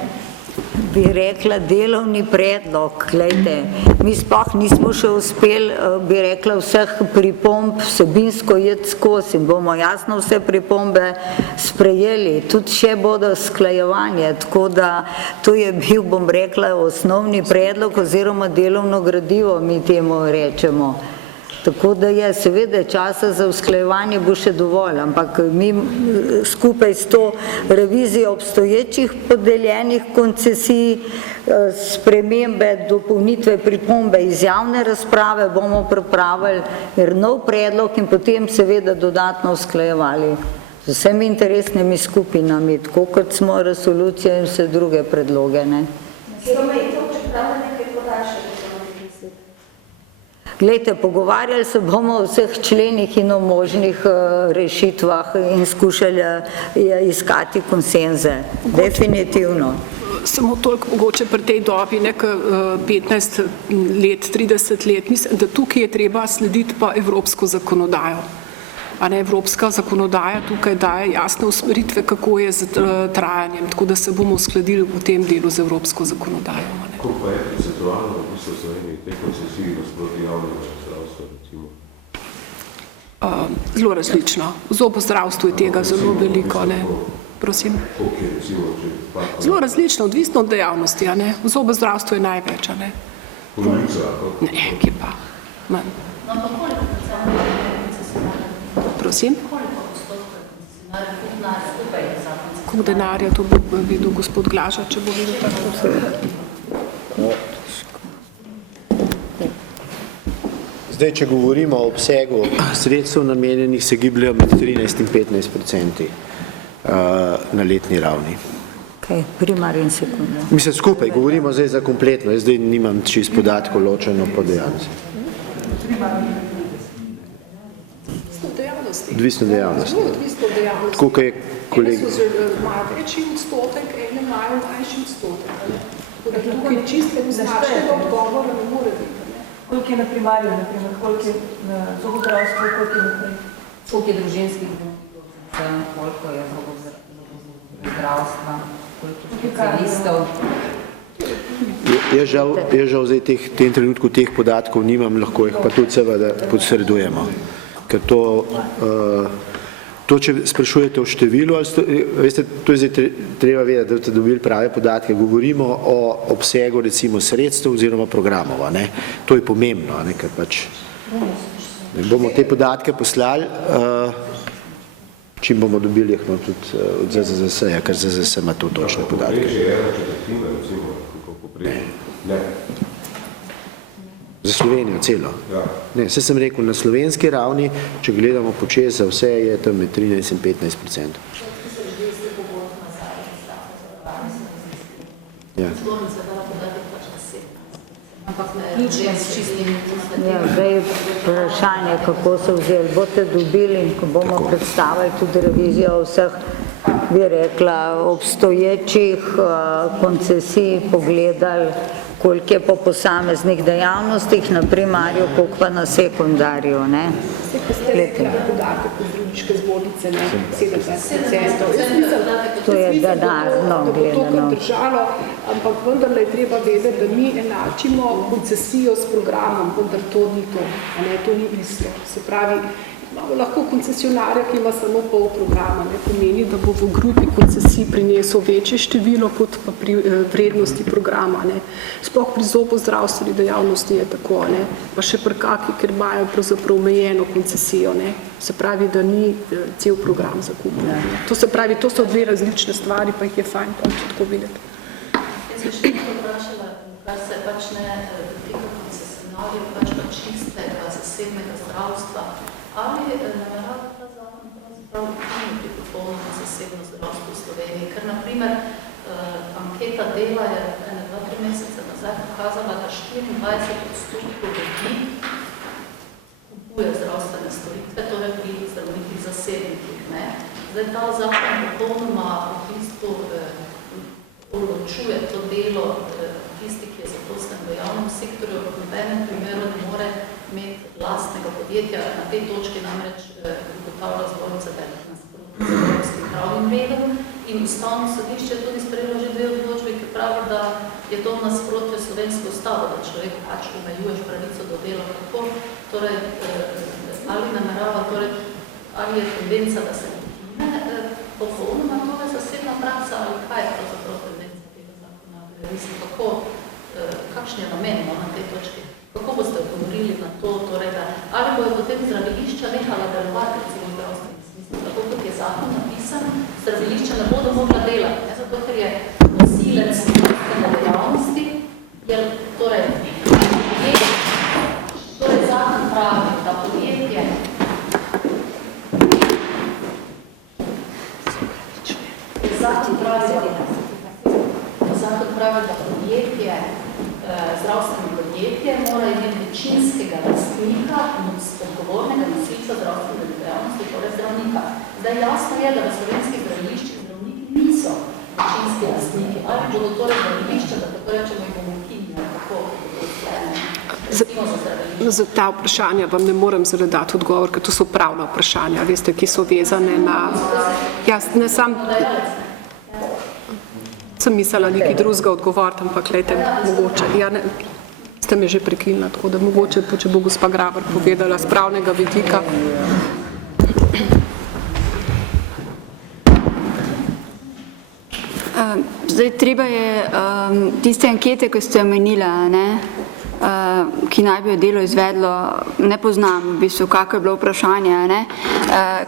bi rekla, delovni predlog. Glejte, mi sploh nismo še uspeli, bi rekla, vseh pripomb vsebinsko iti skozi in bomo jasno vse pripombe sprejeli. Tudi še bodo usklajevanje, tako da to je bil, bom rekla, osnovni predlog oziroma delovno gradivo, mi temu rečemo. Tako da je seveda časa za usklajevanje bo še dovolj, ampak mi skupaj s to revizijo obstoječih podeljenih koncesij, spremembe, dopolnitve, pripombe iz javne razprave bomo pripravili nov predlog in potem seveda dodatno usklajevali z vsemi interesnimi skupinami, tako kot smo resolucije in vse druge predloge. Glejte, pogovarjali se bomo o vseh členih in o možnih rešitvah in skušali iskati konsenze, definitivno. Samo toliko mogoče pri tej dobi, 15 let, 30 let, mislim, da tukaj je treba slediti pa evropsko zakonodajo. A ne, evropska zakonodaja tukaj daje jasne usmeritve, kako je z trajanjem, tako da se bomo uskladili v tem delu z evropsko zakonodajo. Kako pa je konceptualno v bistvu v Sloveniji te koncesiji nasproti javnega zdravstva, recimo? Zelo različno. V zobozdravstvu je tega zelo veliko, ne. Prosim? Koliko je recimo, če pa... Zelo različno, odvisno od dejavnosti, a ne. V zobozdravstvu je največ, a ne. Polovica? Ne, kje pa? Manj. No, pa koliko predstavljajo koncesionarjev? Prosim? Koliko postopkov je koncesionarjev? Koliko denarja skupaj je za koncesionarjev? Koliko denarja, to bo videl gospod Glaža, če bo videl tako. Zdaj, če govorimo o obsegu sredstev namenjenih, se gibljajo med 13 in 15% na letni ravni. Okay, primar in sekundar. Mislim, skupaj, govorimo zdaj za kompletno, jaz zdaj nimam čist podatkov ločeno po dejavnosti. Odvisno dejavnosti. Tako, kaj je kolegi... Imajo večji odstotek, ene imajo manjši odstotek. Tukaj čisto značnega odgovora ne more biti. Koliko je na primarju, naprimer, koliko je na zobozdravstvu, koliko je družinskih domov, koliko je zobozdravstva, koliko je specialistov. Jaz žal zdaj v tem trenutku teh podatkov nimam, lahko jih pa tudi seveda posredujemo. Ker to, če sprašujete o številu, veste, to je zdaj treba vedeti, da ste dobili prave podatke, govorimo o obsegu recimo sredstev oziroma programov, ne? To je pomembno, ne? Ker pač bomo te podatke poslali, čim bomo dobili jih tudi od ZZZS-ja, ker ZZZS ima to točne podatke. Za Slovenijo celo? Ne, vse sem rekel, na slovenski ravni, če gledamo počez za vse, je tam med 13 in 15%. Ja. Ja, zdaj vprašanje, kako so vzeli, boste dobili in ko bomo predstavili tudi revizijo vseh, bi rekla, obstoječih koncesij, pogledali, koliko je po posameznih dejavnostih, na primarju, koliko pa na sekundarju, ne? Podatek od zdravniške zbornice, ne, 70%. To je denarno gledano. Ampak vendarle je treba vedeti, da mi enačimo koncesijo s programom, vendar to ni to, a ne, to ni isto. Se pravi, imamo lahko koncesionarja, ki ima samo pol programa, ne pomeni, da bo v grupi koncesij prinesel večje število kot pa pri vrednosti programa, ne. Sploh pri zobozdravstveni dejavnosti je tako, ne, pa še pri kaki, ker imajo pravzaprav omejeno koncesijo, ne. Se pravi, da ni cel program zakupen. To se pravi, to so dve različne stvari, pa jih je fajn tam tako videti. Jaz bi še nekaj vprašala, kar se pač ne dotika koncesionarjev, pač pa čistega zasebnega zdravstva. Ali namerava ta zakon pravzaprav ukiniti popolnoma zasebno zdravstvo v Sloveniji? Ker, na primer, anketa Dela je 2-3 mesece nazaj pokazala, da 24% ljudi kupuje zdravstvene storitve, torej pri zdravnikih zasebnikih. Zdaj ta zakon popolnoma v bistvu odločuje to delo tisti, ki je zaposlen v javnem sektorju, v nobenem primeru ne more imeti lastnega podjetja. Na tej točki namreč ugotavlja zbornica, da je nasprotno z evropskim pravnim redom in Ustavno sodišče je tudi sprejelo že 2 odločbe, ki pravi, da je to nasprotje slovensko ustavo, da človek pač omejuješ pravico do dela. Kako, torej, ali namerava, torej, ali je tendenca, da se ukine popolnoma torej zasebna praksa, ali kaj je pravzaprav tendenca tega zakona? Mislim, kako, kakšen je namen na tej točki? Kako boste odgovorili na to, torej, da ali bojo potem zdravilišča nehala delovati, recimo v zdravstvenem smislu, tako kot je zakon napisan, zdravilišča ne bodo mogla delati, ne? Zato ker je nosilec zdravstvene dejavnosti, jer torej zakon pravi, da podjetje zdravstveno podjetje mora imeti večinskega lastnika zdravnika. Zdaj jasno je, da v slovenskih zdraviliščih zdravniki niso večinski lastniki. Ali bodo torej zdravilišča, da tako rečemo, jih bomo ukinili, kako Za ta vprašanja vam ne morem dati odgovor, ker to so pravna vprašanja, veste, ki so vezane na... Jaz ne sam... Sem mislila nekaj drugega odgovoriti, ampak glejte, mogoče... Ja, ne, ste me že prekinila, tako da mogoče, če bo gospa Grabar povedala z pravnega vidika. Zdaj, treba je tiste ankete, ki ste omenila, ki naj bi jo delo izvedlo, ne poznam v bistvu, kako je bilo vprašanje,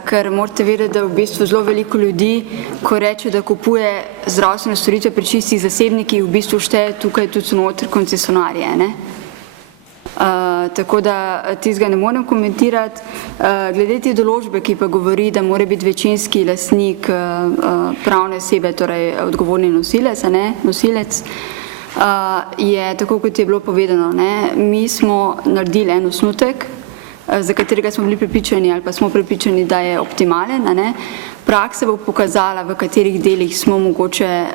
ker morate vedeti, da v bistvu zelo veliko ljudi, ko reče, da kupuje zdravstvene storitve pri čistih zasebnikih, v bistvu šteje tukaj tudi notri koncesionarje. Tako da tistega ne morem komentirati. Glede te določbe, ki pa govori, da mora biti večinski lastnik pravne osebe, torej odgovorni nosilec, je tako, kot je bilo povedano. Mi smo naredili en osnutek, za katerega smo bili prepričani ali pa smo prepričani, da je optimalen. Praksa bo pokazala, v katerih delih smo mogoče,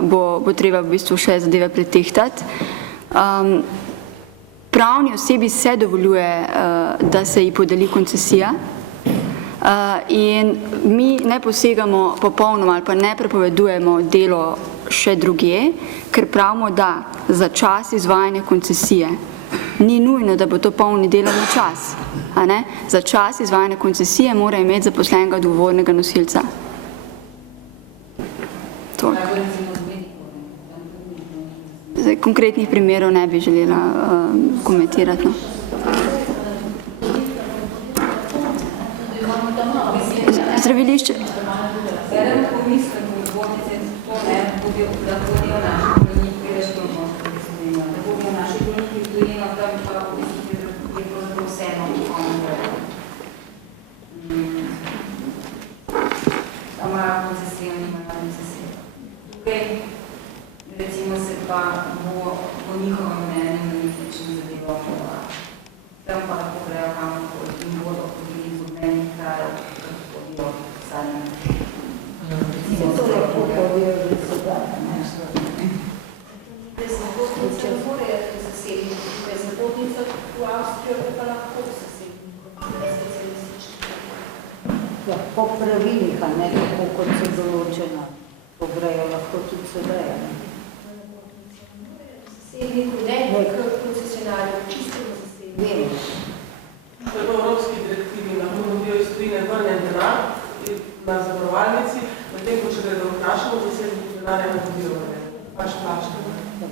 bo treba v bistvu še zadeve pretehtati. Pravni osebi se dovoljuje, da se ji podeli koncesija in mi ne posegamo popolnoma ali pa ne prepovedujemo delo še drugje, ker pravimo, da za čas izvajanja koncesije ni nujno, da bo to polni delovni čas. Za čas izvajanja koncesije mora imeti zaposlenega odgovornega nosilca. Zdaj, konkretnih primerov ne bi želela komentirati. Zdravilišče. Recimo se pa bo njihovem mnenju na nek način zadevo obnovati. Tam pa lahko grejo kamorkoli in bodo hodili z obmejnih krajev, kot hodijo zadnje. Se to lahko hodijo z zadnje, ne? Zapotnice ne morejo tudi zasebniki, tukaj zapotnica v Avstrijo pa lahko zasebnikom, ne specialistični. Ja, po pravilih, a ne tako kot so določena, to grejo lahko tudi sedaj, ne? Zasebniku, ne koncesionarju, čistemu zasebniku. To je po evropski direktivi, lahko dobijo iz tujine vrnen denar na zavarovalnici, medtem ko če gredo v našemu zasebniku denarja ne dobijo vrnen. Plačate.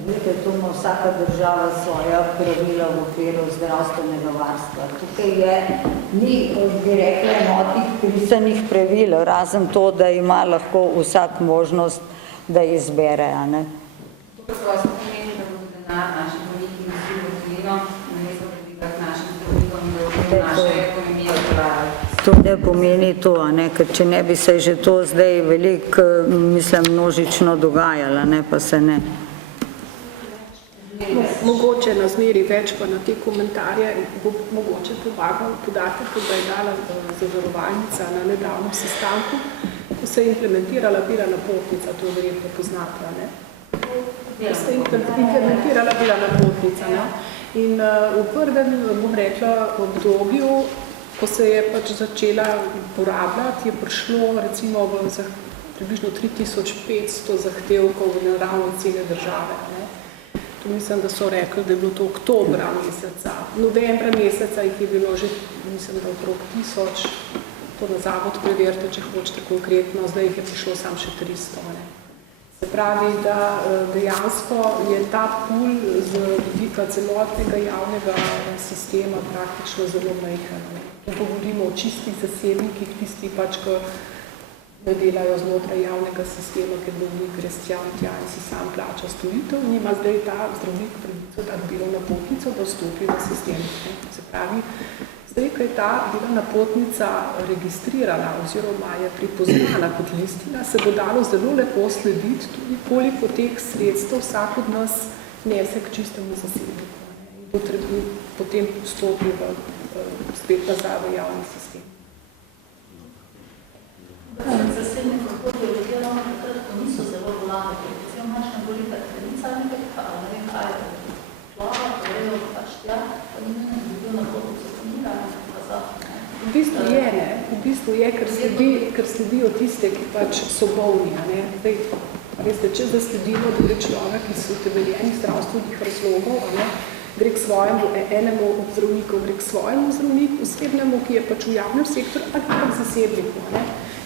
Vidite, tu ima vsaka država svoja pravila v okviru zdravstvenega varstva. Tukaj ni, bi rekla, enotnih pisanih pravil, razen to, da ima lahko vsak možnost, da izbere, a ne? To prosto pomeni, da bodo denar naši bolniki nosili v tujino, namesto da bi ga k našim zdravnikom in da naše ekonomije odpravili. To ne pomeni to, a ne, ker če ne bi se že to zdaj veliko, mislim, množično dogajalo, ne, pa se ne. Mogoče na zmeri več pa na te komentarje bo mogoče pomagal podatek, ko ga je dala zavarovalnica na nedavnem sestanku, ko se je implementirala bila napotnica, to verjetno poznate, ne? Ko se je implementirala bila napotnica, ne? In v prvem, bom rekla, obdobju, ko se je pač začela porabljati, je prišlo recimo v približno 3500 zahtevkov na ravno cele države, ne? Mislim, da so rekli, da je bilo to oktobra meseca. Novembra meseca jih je bilo že, mislim, da okrog 1000. To na zavod preverite, če hočete konkretno. Zdaj jih je prišlo samo še 300. Ne. Se pravi, da dejansko je ta pul z vidika celotnega javnega sistema praktično zelo majhen. Tu govorimo o čistih zasebnikih, tisti pač, ko ne delajo znotraj javnega sistema, ker bolnik gre tja in si sam plača storitev, nima zdaj ta zdravnik pravico, da bi bilo napotnico, da vstopi v sistem. Se pravi, zdaj, ko je ta bila napotnica registrirana oziroma je pripoznana kot listina, se bo dalo zelo lepo slediti tudi, koliko teh sredstev vsak od nas nese k čistemu zasebniku. In potrebno potem vstopi spet nazaj v javni sistem. V bistvu je, ker sledijo tiste, ki pač so bolni. Zdaj, veste, če zasledimo, da gre človek iz utemeljenih zdravstvenih razlogov, gre k svojemu enemu od zdravnikov, gre k svojemu zdravniku, osebnemu, ki je pač v javnem sektorju ali pa k zasebniku.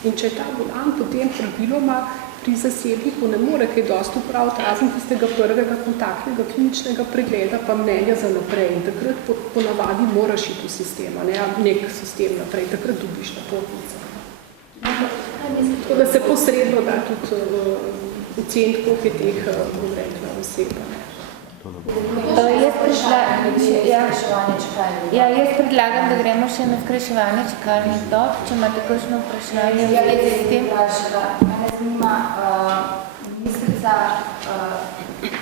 In če je ta bolan potem praviloma pri zasebniku ne more kaj dosti upraviti, razen tistega prvega kontaktnega kliničnega pregleda, pa mnenja za naprej. In takrat ponavadi moraš iti v sistem, nek sistem naprej, takrat dobiš napotnico. Tako da se posredno da tudi oceniti, koliko je teh, bom rekla, oseb. Jaz predlagam, da gremo še na skrajševanje čakalnih dob, če imate kakšno vprašanje. Mene zanima, ministrica,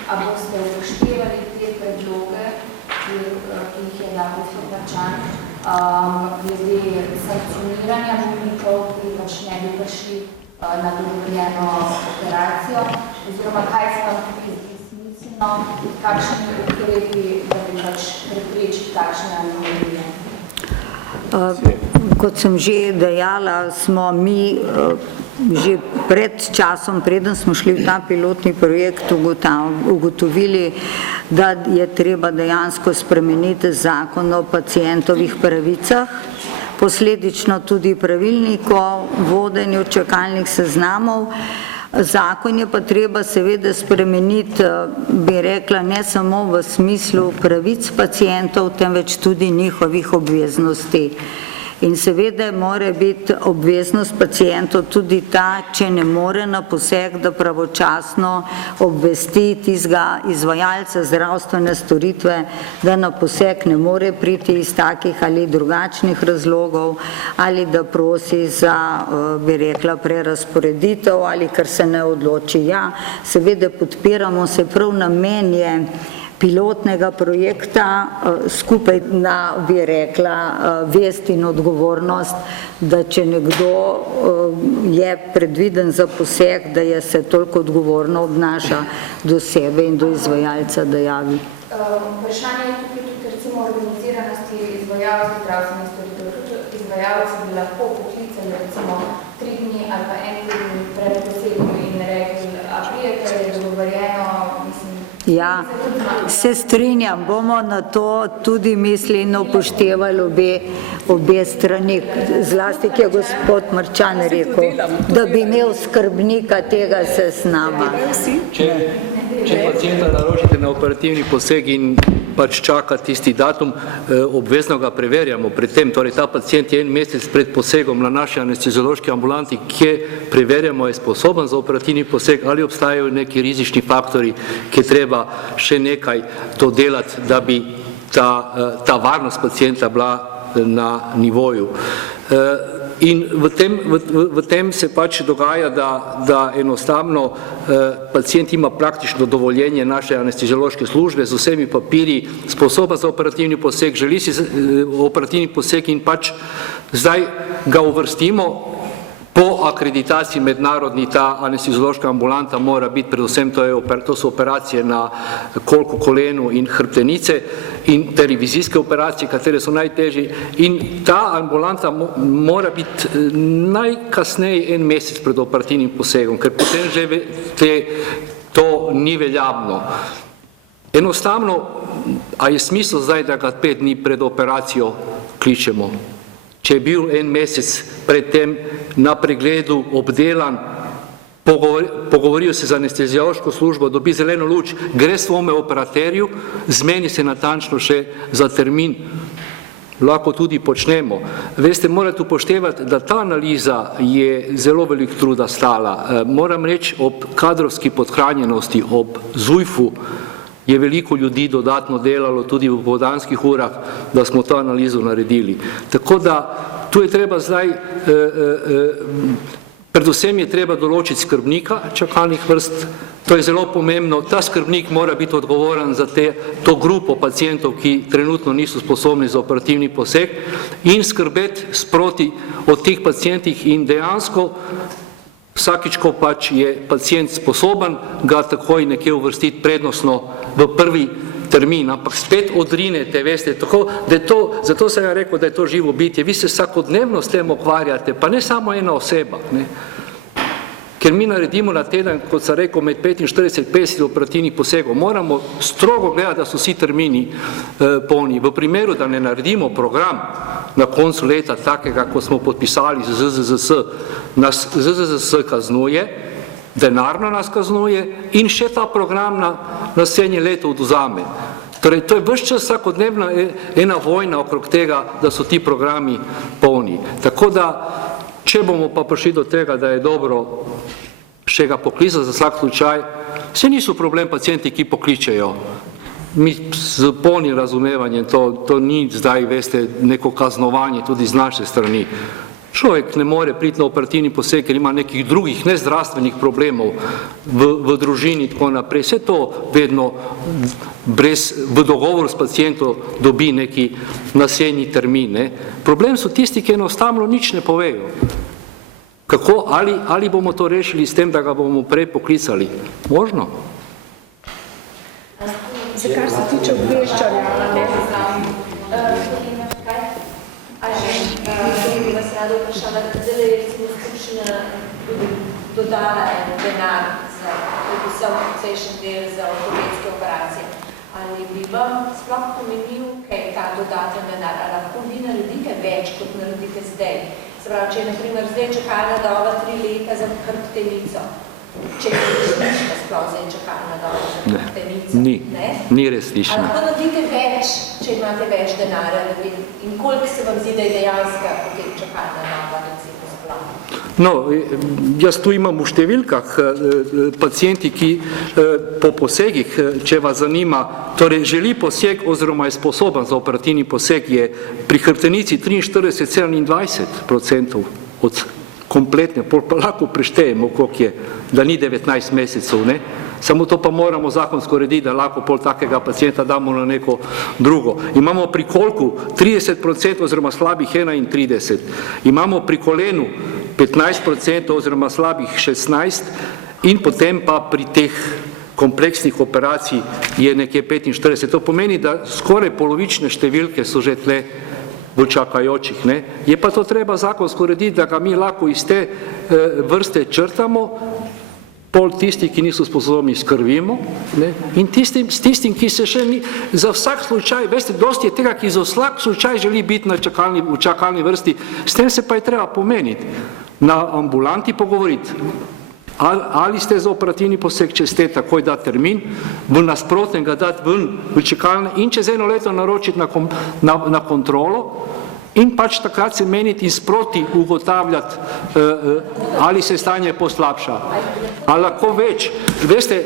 a boste upoštevali te predloge, ki jih je dal gospod Marčan, glede sankcioniranja bolnikov, ki pač ne bi prišli na dovoljeno operacijo, oziroma kaj se vam tukaj zdi smiselno, kakšni ukrepi, da bi pač preprečili takšne anomalije? Kot sem že dejala, smo mi že pred časom, preden smo šli v ta pilotni projekt, ugotovili, da je treba dejansko spremeniti zakon o pacientovih pravicah, posledično tudi pravilnik o vodenju čakalnih seznamov. Zakon je pa treba seveda spremeniti, bi rekla, ne samo v smislu pravic pacientov, temveč tudi njihovih obveznosti. In seveda mora biti obveznost pacientov tudi ta, če ne more na poseg, da pravočasno obvesti tistega izvajalca zdravstvene storitve, da na poseg ne more priti iz takih ali drugačnih razlogov, ali da prosi za, bi rekla, prerazporeditev, ali kar se ne odloči. Ja, seveda podpiramo se, prav namen je pilotnega projekta skupaj na, bi rekla, vest in odgovornost, da če nekdo je predviden za poseg, da je se toliko odgovorno obnaša do sebe in do izvajalca, da javi. Vprašanje je tukaj tudi recimo organiziranosti izvajalcev zdravstvenih storitev. Izvajalci bi lahko poklicali recimo 3 dni ali pa 1 teden pred posegom in rekli, a prijete, je dogovorjeno, mislim. Ja, se strinjam, bomo na to tudi misli in upoštevali obe strani, zlasti, ki je gospod Marčan rekel, da bi imel skrbnika tega seznama. Če pacienta naročite na operativni poseg in pač čaka tisti datum, obvezno ga preverjamo pred tem, torej ta pacient je 1 mesec pred posegom na naši anesteziološki ambulanti, kje preverjamo, je sposoben za operativni poseg ali obstajajo neki rizični faktori, ki je treba še nekaj dodelati, da bi ta varnost pacienta bila na nivoju. In v tem se pač dogaja, da enostavno pacient ima praktično dovoljenje naše anesteziološke službe z vsemi papiri, sposoben za operativni poseg, želi si operativni poseg in pač zdaj ga uvrstimo. Po akreditaciji mednarodni ta anesteziološka ambulanta mora biti, predvsem to so operacije na kolku, kolenu in hrbtenice in te revizijske operacije, katere so najtežje, in ta ambulanta mora biti najkasneje 1 mesec pred operativnim posegom, ker potem že to ni veljavno. Enostavno, a je smisel zdaj, da ga 5 dni pred operacijo kličemo? Če je bil 1 mesec predtem na pregledu obdelan, pogovorijo se z anesteziološko službo, dobi zeleno luč, gre svome operaterju, zmeni se natančno še za termin, lahko tudi počnemo. Veste, morate upoštevati, da ta analiza je zelo veliko truda stala. Moram reči, ob kadrovski podhranjenosti, ob ZUJF-u, je veliko ljudi dodatno delalo tudi v popoldanskih urah, da smo to analizo naredili. Tako da tu je treba zdaj, predvsem je treba določiti skrbnika čakalnih vrst, to je zelo pomembno, ta skrbnik mora biti odgovoren za to grupo pacientov, ki trenutno niso sposobni za operativni poseg in skrbeti sproti od teh pacientih in dejansko vsakič, ko pač je pacient sposoben, ga takoj nekje uvrstiti prednostno v prvi termin, ampak spet odrinete, veste, tako, da je to, zato sem ja rekel, da je to živo bitje, vi se vsakodnevno s tem ukvarjate, pa ne samo ena oseba, ne. Ker mi naredimo na teden, kot sem rekel, med 45-50 operativnih posegov, moramo strogo gledati, da so vsi termini polni. V primeru, da ne naredimo program na koncu leta takega, ko smo podpisali z ZZZS, nas ZZZS kaznuje, denarno nas kaznuje in še ta program na naslednje leto odvzame. Torej, to je ves čas vsakodnevna ena vojna okrog tega, da so ti programi polni. Tako da, če bomo pa prišli do tega, da je dobro še ga poklicati za vsak slučaj, vse niso problem pacijenti, ki pokličejo. Mi z polnim razumevanjem, to ni zdaj, veste, neko kaznovanje tudi z naše strani. Človek ne more priti na operativni poseg, ker ima nekih drugih nezdravstvenih problemov v družini in tako naprej. Vse to vedno v dogovoru s pacijentom dobi neki naslednji termin. Ne. Problem so tisti, ki enostavno nič ne povejo. Kako, ali bomo to rešili s tem, da ga bomo prej poklicali? Možno? Za kar se tiče obveščanja, bi vas rada vprašala, zdaj je recimo skupščina dodala en denar za predvsem procession del za ortopedske operacije. Ali bi vam sploh pomenil, kaj je ta dodaten denar? Ali lahko vi naredite več, kot naredite zdaj? Se pravi, če je na primer zdaj čakalna doba 3 leta za hrbtenico, če je resnična sploh zdaj čakalna doba za hrbtenico? Ni resnična. Ali lahko naredite več, če imate več denarja in koliko se vam zdi, da je dejanska potem čakalna doba, recimo sploh? No, jaz tu imam v številkah pacijenti, ki po posegih, če vas zanima, torej želi poseg oziroma je sposoben za operativni poseg, je pri hrbtenici 43,27% od kompletne, pa lahko preštejemo, koliko je, da ni 19 mesecev, ne? Samo to pa moramo zakonsko rediti, da lahko pol takega pacijenta damo na neko drugo. Imamo pri kolku 30% oziroma slabih 31%, imamo pri kolenu 15% oziroma slabih 16% in potem pa pri teh kompleksnih operacij je nekje 45%. To pomeni, da skoraj polovične številke so že tle v čakajočih. Ne? Je pa to treba zakonsko rediti, da ga mi lahko iz te vrste črtamo, pol tisti, ki niso sposobni, skrbimo, ne? In tistim, ki se še ni, za vsak slučaj, veste, dosti je tega, ki za vsak slučaj želi biti v čakalni vrsti, s tem se pa je treba pomeniti, na ambulanti pogovoriti, ali ste za operativni poseg, če ste takoj dati termin, v nasprotnem ga dati ven v čakalne in čez eno leto naročiti na kontrolo, in pač takrat se meniti in sproti ugotavljati, ali se stanje poslabša. Ali lahko več. Veste,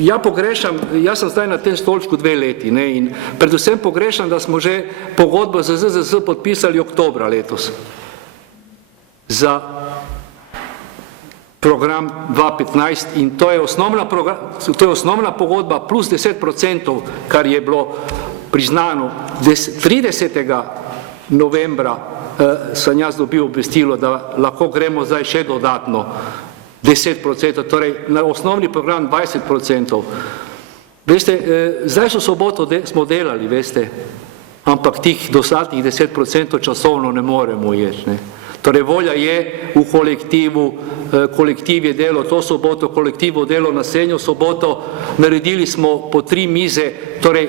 ja pogrešam, jaz sem zdaj na tem stolčku 2 leti, ne, in predvsem pogrešam, da smo že pogodbo z ZZZS podpisali oktobra letos. Za program 2015 in to je osnovna pogodba plus 10%, kar je bilo priznano 30. novembra sem jaz dobil obvestilo, da lahko gremo zdaj še dodatno 10%, torej na osnovni program 20%. Veste, zdaj so soboto smo delali, veste, ampak tih dostatnih 10% časovno ne moremo ujeti, ne. Torej, volja je v kolektivu, kolektiv je delo to soboto, kolektiv je delo naslednjo soboto, naredili smo po 3 mize, torej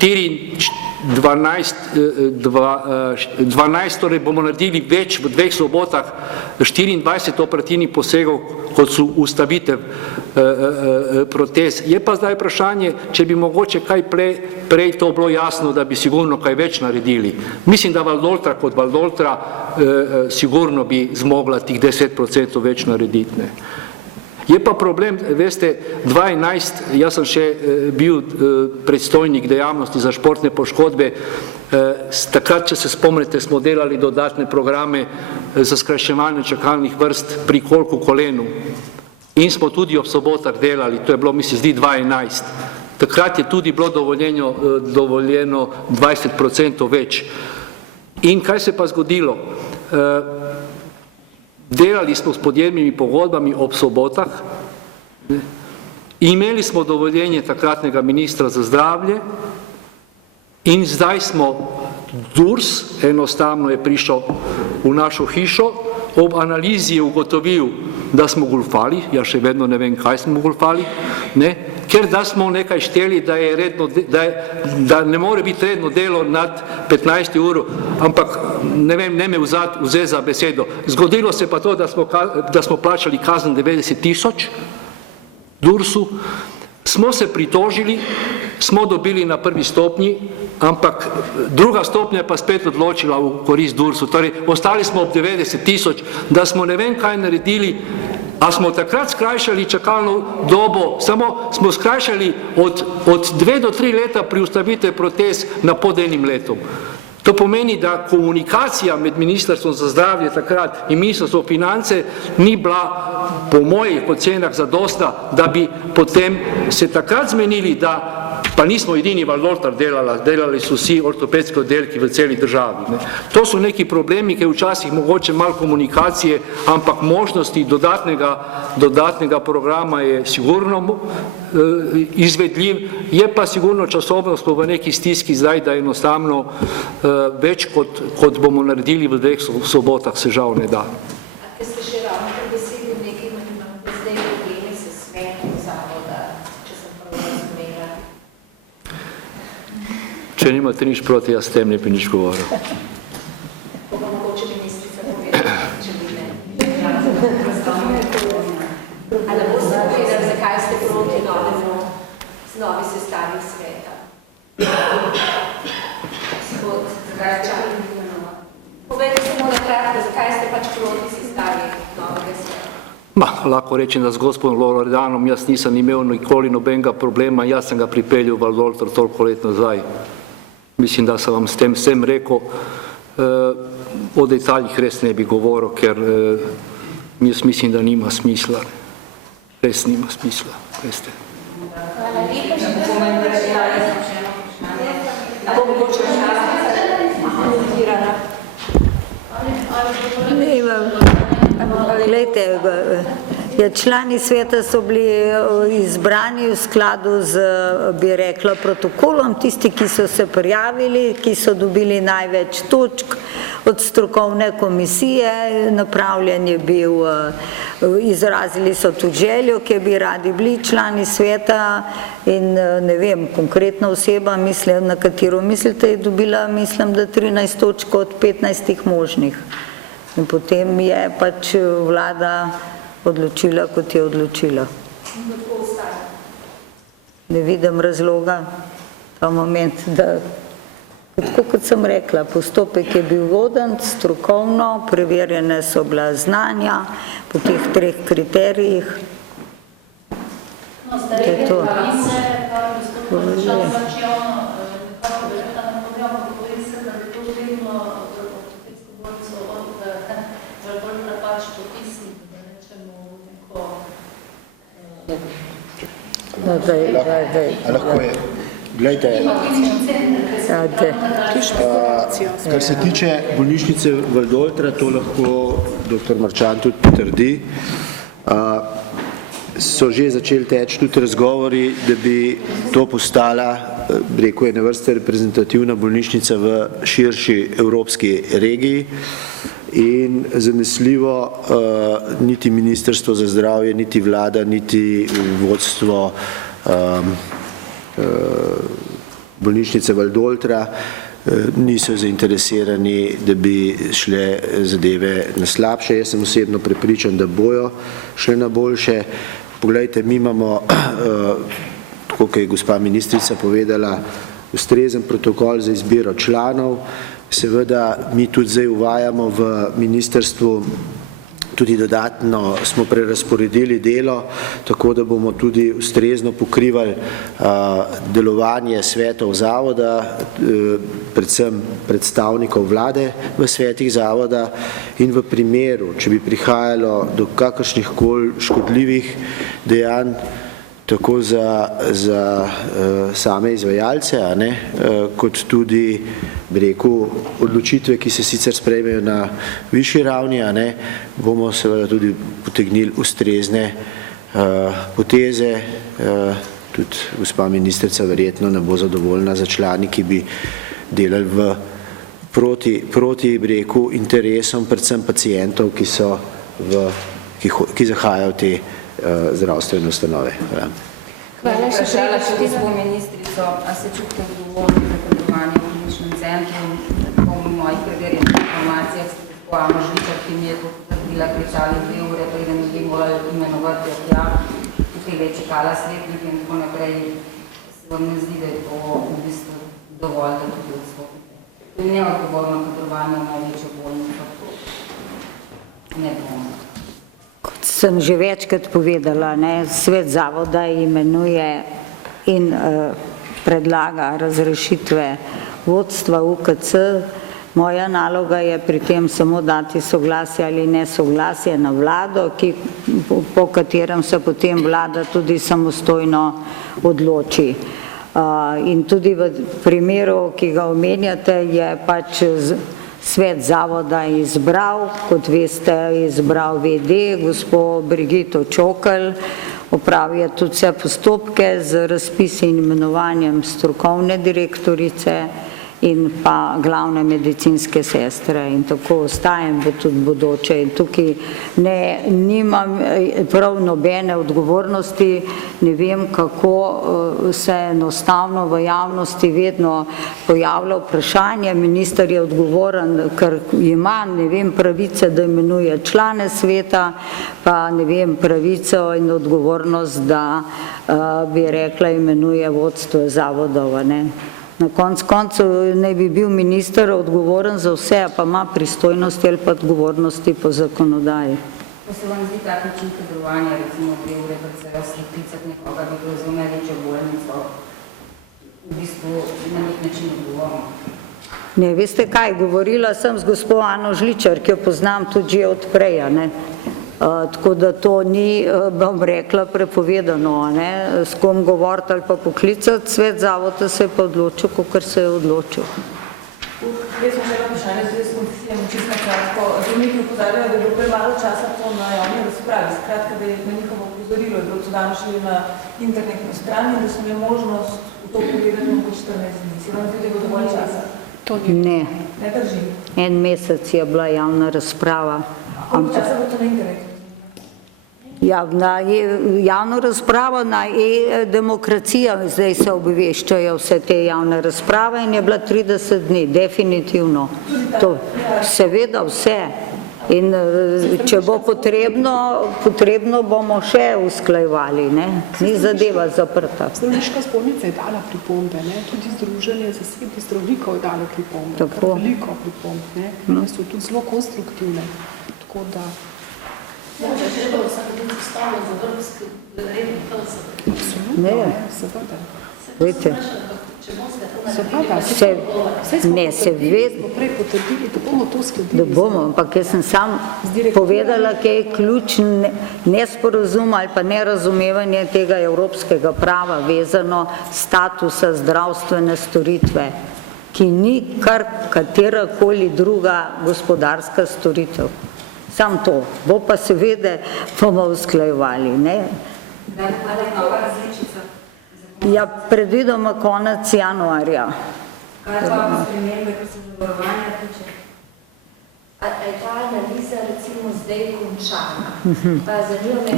12, torej bomo naredili več v 2 sobotah, 24 operativnih posegov, kot so ustavitev protez. Je pa zdaj vprašanje, če bi mogoče kaj prej to bilo jasno, da bi sigurno kaj več naredili. Mislim, da Valdoltra kot Valdoltra sigurno bi zmogla tih 10% več narediti. Ne. Je pa problem, veste, 2011, jaz sem še bil predstojnik dejavnosti za športne poškodbe, takrat, če se spomnite, smo delali dodatne programe za skrajševanje čakalnih vrst pri kolku kolenu in smo tudi ob sobotah delali, to je bilo, mi se zdi, 2011. Takrat je tudi bilo dovoljeno 20% več. In kaj se pa zgodilo? Delali smo s podjemnimi pogodbami ob sobotah Imeli smo dovoljenje takratnega ministra za zdravje in zdaj smo DURS, enostavno je prišel v našo hišo, ob analizi je ugotovil, da smo goljufali, ja še vedno ne vem, kaj smo goljufali, ker da smo nekaj šteli, da ne more biti redno delo nad 15 ur, ampak ne vem, ne me vzeti za besedo. Zgodilo se pa to, da smo plačali kazen 90 000 DURS-u, smo se pritožili, smo dobili na prvi stopnji, ampak druga stopnja pa spet odločila v korist DURS-u. Torej, ostali smo ob 90 000, da smo ne vem kaj naredili, a smo takrat skrajšali čakalno dobo, samo smo skrajšali od 2 do 3 leta pri ustavitvi protez na pod 1 letom. To pomeni, da komunikacija med Ministrstvom za zdravje takrat in Ministrstvom finance ni bila po mojih ocenah zadosta, da bi potem se takrat zmenili, da pa nismo edini Valdoltar delali so vsi ortopedski oddelki v celi državi. To so neki problemi, ki včasih mogoče malo komunikacije, ampak možnosti dodatnega programa je sigurno izvedljiv, je pa sigurno časovno smo v neki stiski zdaj, da enostavno več kot bomo naredili v 2 sobotah se žal ne da. Ker ste še ravno pri besedi nekaj, imate zdaj probleme s svetom zavoda, če sem prav razumela. Če nimate nič proti, jaz s tem ne bi nič govoril. Ko bo mogoče ministrica povedala, če bi ne. Ali boste povedali, zakaj ste proti novi sestavi sveta? Povejte samo na kratko, zakaj ste pač proti sestavi novega sveta? Lahko rečem, da z gospodom Loredanom jaz nisem imel nikoli nobenega problema, jaz sem ga pripeljal v Valdoltar toliko let nazaj. Mislim, da sem vam s tem vsem rekel, o detaljih res ne bi govoril, ker jaz mislim, da nima smisla. Res nima smisla, veste. Hvala lepa, že da smo bo mogoče komentirana. Glejte, člani sveta so bili izbrani v skladu z, bi rekla, protokolom, tisti, ki so se prijavili, ki so dobili največ točk od strokovne komisije, napravljen je bil, izrazili so tudi željo, ki bi radi bili člani sveta in ne vem, konkretna oseba, na katero mislite, je dobila, mislim, da 13 točk od 15 možnih. In potem je pač vlada odločila, kot je odločila. Ne vidim razloga, ta moment, da, tako kot sem rekla, postopek je bil voden, strokovno, preverjene so bila znanja po teh 3 kriterijih. No, zdaj je to. Lahko je, gledajte, kar se tiče bolnišnice Valdoltra, to lahko dr. Marčan tudi potrdi, so že začeli teči tudi razgovori, da bi to postala, rekel je, na vrste reprezentativna bolnišnica v širši evropski regiji. In zanesljivo niti Ministrstvo za zdravje, niti vlada, niti vodstvo bolnišnice Valdoltra niso zainteresirani, da bi šle zadeve na slabše. Jaz sem osebno prepričan, da bojo šle na boljše. Poglejte, mi imamo, tako kot je gospa ministrica povedala, ustrezen protokol za izbiro članov. Seveda mi tudi zdaj uvajamo v ministrstvu, tudi dodatno smo prerasporedili delo, tako da bomo tudi ustrezno pokrivali delovanje svetov zavoda, predvsem predstavnikov vlade v svetih zavoda in v primeru, če bi prihajalo do kakršnihkoli škodljivih dejanj, tako za same izvajalce, kot tudi, bi rekel, odločitve, ki se sicer sprejmejo na višji ravni, bomo seveda tudi potegnili ustrezne poteze, tudi gospa ministrica verjetno ne bo zadovoljna za člani, ki bi delali proti breku interesom predvsem pacijentov, ki zahajajo v te zdravstvene ustanove. Hvala še gospod ministrico, a se čutite odgovorni za kadrovanje v kliničnem centru? Po mojih preverjenih informacijah ste tako Ano Žličar, ki mi je to potrdila, kričali 2 ure, preden bi morali imenovati tja, tukaj je čekala svetnik in tako naprej. Se vam ne zdi, da je to v bistvu dovolj, da tudi odstopite? To je neodgovorno kadrovanje v največjo bolnico. Ne bomo. Kot sem že večkrat povedala, svet zavoda imenuje in predlaga razrešitve vodstva UKC. Moja naloga je pri tem samo dati soglasje ali nesoglasje na vlado, po katerem se potem vlada tudi samostojno odloči. In tudi v primeru, ki ga omenjate, je pač svet zavoda izbral, kot veste, izbral VD, gospo Brigito Čokl, opravil je tudi vse postopke z razpisi in imenovanjem strokovne direktorice in pa glavne medicinske sestre in tako ostajam bo tudi bodoče. In tukaj nimam prav nobene odgovornosti, ne vem, kako se enostavno v javnosti vedno pojavlja vprašanje. Minister je odgovoren, ker ima, ne vem, pravice, da imenuje člane sveta, pa ne vem, pravico in odgovornost, da bi rekla, imenuje vodstvo zavodov, ne. Na koncu naj bi bil minister odgovoren za vse, pa ima pristojnosti ali pa odgovornosti po zakonodaji. Ko se vam zdi tak način kadrovanja, recimo 2 ure pred sejo sklicati nekoga, bi bilo za največjo bolnico, v bistvu na nek način odgovorno? Ne, veste kaj, govorila sem z gospo Ano Žličar, ki jo poznam tudi že od prej, ne. Tako da to ni, bom rekla, prepovedano, ne, s kom govoriti ali pa poklicati, svet zavoda se je pa odločil, kakor se je odločil. Jaz sem še eno vprašanje, zdaj s koncesijami čisto kratko. Zdravniki opozarjajo, da je bilo premalo časa to na javni razpravi, skratka, da je na njihovo opozorilo, je bilo to danes šli na internetno stran in da so imeli možnost v to pogledati mogoče 14 dni. Se vam zdi, da je bilo dovolj časa? Ne. Ne drži? 1 mesec je bila javna razprava. Koliko časa bo to na internetu? Ja, javno razpravo na e-demokracija, zdaj se obveščajo vse te javne razprave in je bila 30 dni, definitivno. To, seveda vse. In če bo potrebno bomo še usklajevali, ne? Ni zadeva zaprta. Zdravniška zbornica je dala pripombe, ne? Tudi Združenje zasebnih zdravnikov je dalo pripombe, kar veliko pripomb, ne? One so tudi zelo konstruktivne, tako da... Može, če je bilo vsake dni postavljeno za vrhunski redni PLS? Ne, seveda. Vete, se ved, da bomo, ampak jaz sem sam povedala, kaj je ključen nesporazum ali pa nerazumevanje tega evropskega prava vezano statusa zdravstvene storitve, ki ni kar katerakoli druga gospodarska storitev. Sam to, bo pa seveda bomo usklajevali, ne? Ali je nova različica? Ja, predvidoma konec januarja. Kaj pa spremembe, ko se zavarovanja tiče? A je ta analiza recimo zdaj končana? Pa zanima me,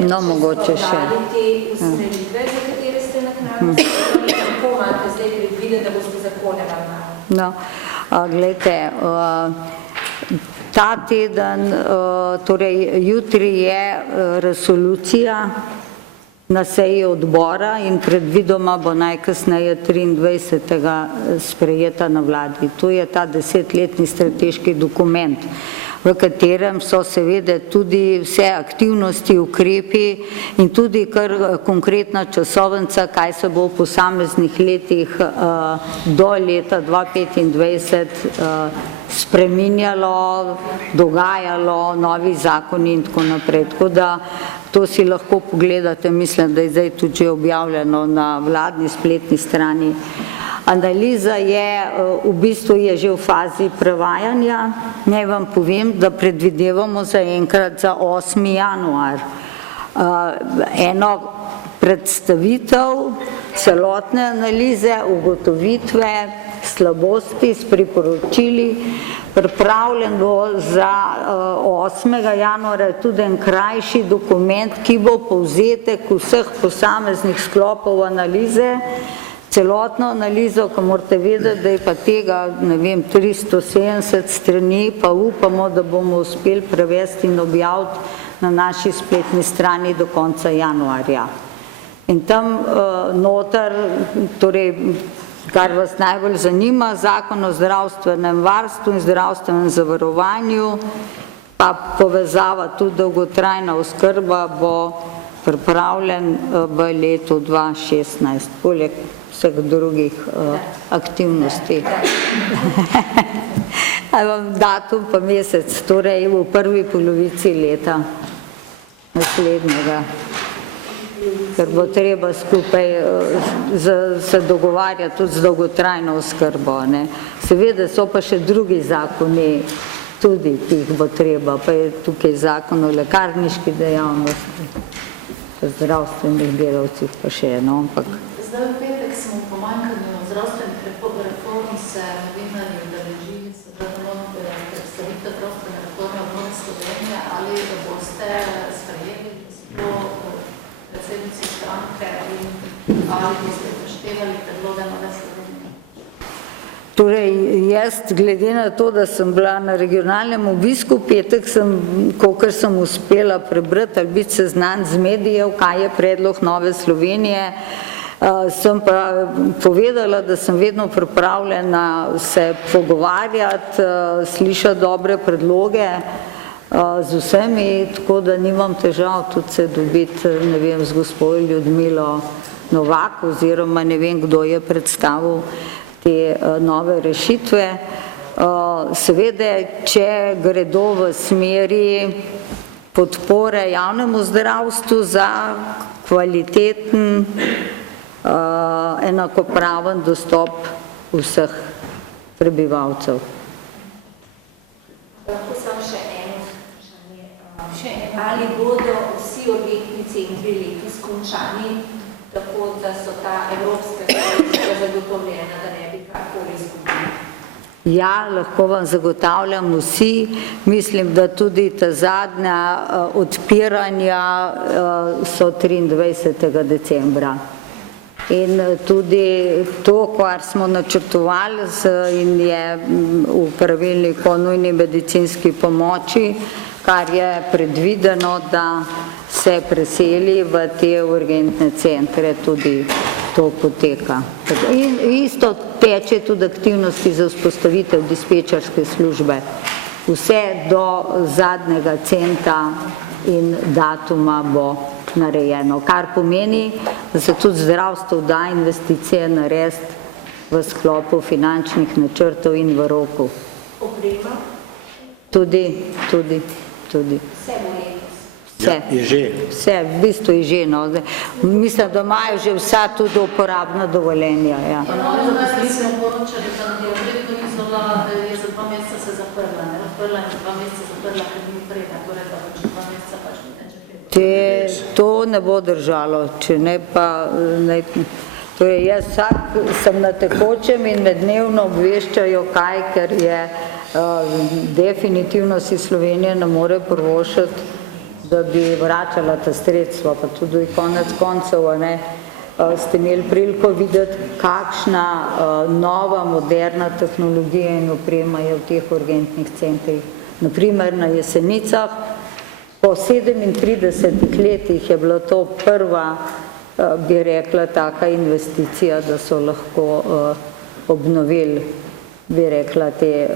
če so dali te usmeritve, za katere ste naknadno spremljali, kako imate zdaj predvide, da boste zakone ravnali? No, glejte, ta teden, torej jutri je resolucija na seji odbora in predvidoma bo najkasneje 23. sprejeta na vladi. To je ta 10-letni strateški dokument, v katerem so seveda tudi vse aktivnosti, ukrepi in tudi kar konkretna časovnica, kaj se bo v posameznih letih do leta 2025 spreminjalo, dogajalo, novi zakoni in tako naprej. Tako da to si lahko pogledate, mislim, da je zdaj tudi že objavljeno na vladni spletni strani. Analiza je, v bistvu je že v fazi prevajanja. Naj vam povem, da predvidevamo zaenkrat za 8. januar. eno predstavitev celotne analize, ugotovitve, slabosti s priporočili. Pripravljen bo za 8. januarja tudi en krajši dokument, ki bo povzetek vseh posameznih sklopov analize, celotno analizo, ko morate vedeti, da je pa tega, ne vem, 370 strani, pa upamo, da bomo uspeli prevesti in objaviti na naši spletni strani do konca januarja. In tam noter, torej, kar vas najbolj zanima, Zakon o zdravstvenem varstvu in zdravstvenem zavarovanju, pa povezava tudi dolgotrajna oskrba, bo pripravljen v letu 2016, poleg vseh drugih aktivnosti. Datum pa mesec, torej v prvi polovici leta naslednjega, ker bo treba skupaj se dogovarjati tudi z dolgotrajno oskrbo. Seveda so pa še drugi zakoni, tudi ki jih bo treba, pa je tukaj zakon o lekarniški dejavnosti, zdravstvenih delavcih pa še eno, ampak. Zdaj v petek smo v pomanjkanju zdravstvenih reform se novinarji udeležili, se predstavitve zdravstvene reforme v Nove Slovenije, ali boste sprejeli predsednici stranke in ali boste upoštevali predloge Nove Slovenije? Torej, jaz, glede na to, da sem bila na regionalnem obisku, petek sem, kolikor sem uspela prebrati ali biti seznan z medijev, kaj je predlog Nove Slovenije, sem pa povedala, da sem vedno pripravljena se pogovarjati, slišati dobre predloge z vsemi, tako da nimam težav tudi se dobiti, ne vem, z gospo Ljudmilo Novak, oziroma ne vem, kdo je predstavil te nove rešitve. Seveda, če gredo v smeri podpore javnemu zdravstvu za kvaliteten, enakopraven dostop vseh prebivalcev. Lahko samo še eno vprašanje. Ali bodo vsi urgentni centri letos končani, tako da so ta evropska sredstva zagotovljena, da ne bi karkoli izgubili? Ja, lahko vam zagotavljam vsi. Mislim, da tudi ta zadnja odpiranja so 23. decembra. In tudi to, kar smo načrtovali in je v pravilniku o nujni medicinski pomoči, kar je predvideno, da se preseli v te urgentne centre, tudi to poteka. In isto teče tudi aktivnosti za vzpostavitev dispečerske službe. Vse do zadnjega centa in datuma bo narejeno, kar pomeni, da se tudi zdravstvo da investicije narediti v sklopu finančnih načrtov in v roku. Oprema? Tudi. Vse bo letos? Vse. Je že. Vse, v bistvu je že, no. Mislim, da imajo že vsa tudi uporabna dovoljenja, ja. Zdaj smo poročali, da je odredno Izola je za 2 meseca se zaprla, ne? Odprla je 2 meseca zaprla, ker ni upreda, torej da pač 2 meseca pač ne teče preda. To ne bo držalo, če ne pa, torej jaz vsak sem na tekočem in me dnevno obveščajo kaj, ker je definitivno si Slovenija ne more privoščiti, da bi vračala ta sredstva, pa tudi konec koncev, ne, ste imeli priliko videti, kakšna nova, moderna tehnologija in oprema je v teh urgentnih centrih. Naprimer na Jesenicah, po 37 letih je bila to prva, bi rekla, taka investicija, da so lahko obnovili, bi rekla, te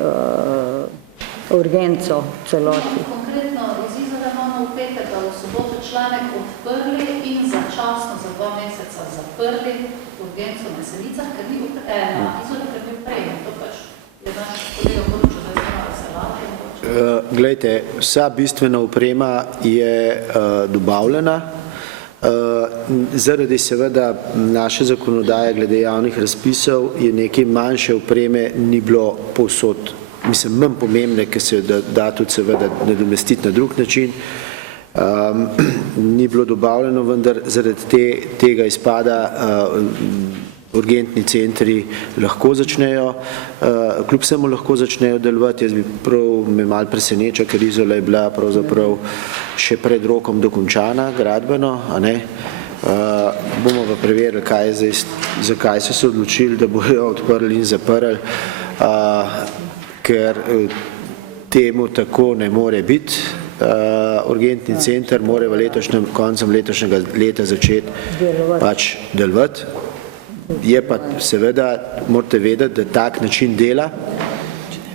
urgenco celoti. Konkretno, iz Izola imamo v petek, da v soboto članek odprli in začasno za 2 meseca zaprli urgenco na Jesenicah, ker ni na Izola, ker ni upremen. To pač je naš kolega poročil, da je znala se lati. Glejte, vsa bistvena oprema je dobavljena. Zaradi seveda naše zakonodaje glede javnih razpisov je nekaj manjše opreme ni bilo povsod, mislim, manj pomembne, ker se da tudi seveda nadomestiti na drug način. Ni bilo dobavljeno, vendar zaradi tega izpada urgentni centri lahko začnejo, kljub vsemu lahko začnejo delovati. Jaz bi prav me malo preseneča, ker Izola je bila pravzaprav še pred rokom dokončana gradbeno, a ne. Bomo pa preverili, zakaj so se odločili, da bojo odprli in zaprli, ker temu tako ne more biti. Urgentni center mora koncem letošnjega leta začeti pač delovati. Je pa seveda, morate vedeti, da tak način dela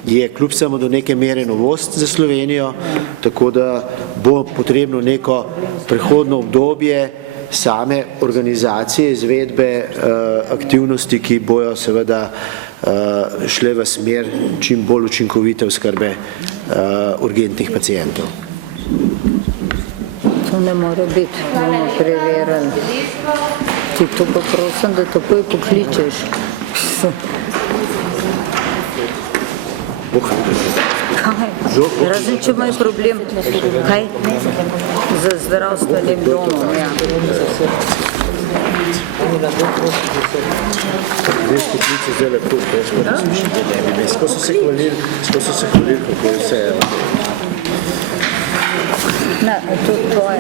je kljub vsemu do neke mere novost za Slovenijo, tako da bo potrebno neko prehodno obdobje same organizacije, izvedbe aktivnosti, ki bojo seveda šle v smer čim bolj učinkovite oskrbe urgentnih pacientov. To ne more biti, bomo preverili. Ti to pa prosim, da takoj pokličeš. Kaj? Razen, če imajo problem. Kaj? Z zdravstvenim domom, ja. Dve poklice zdaj lepo, ko so se hvalili, kako vse je. Ne, to je tvoje.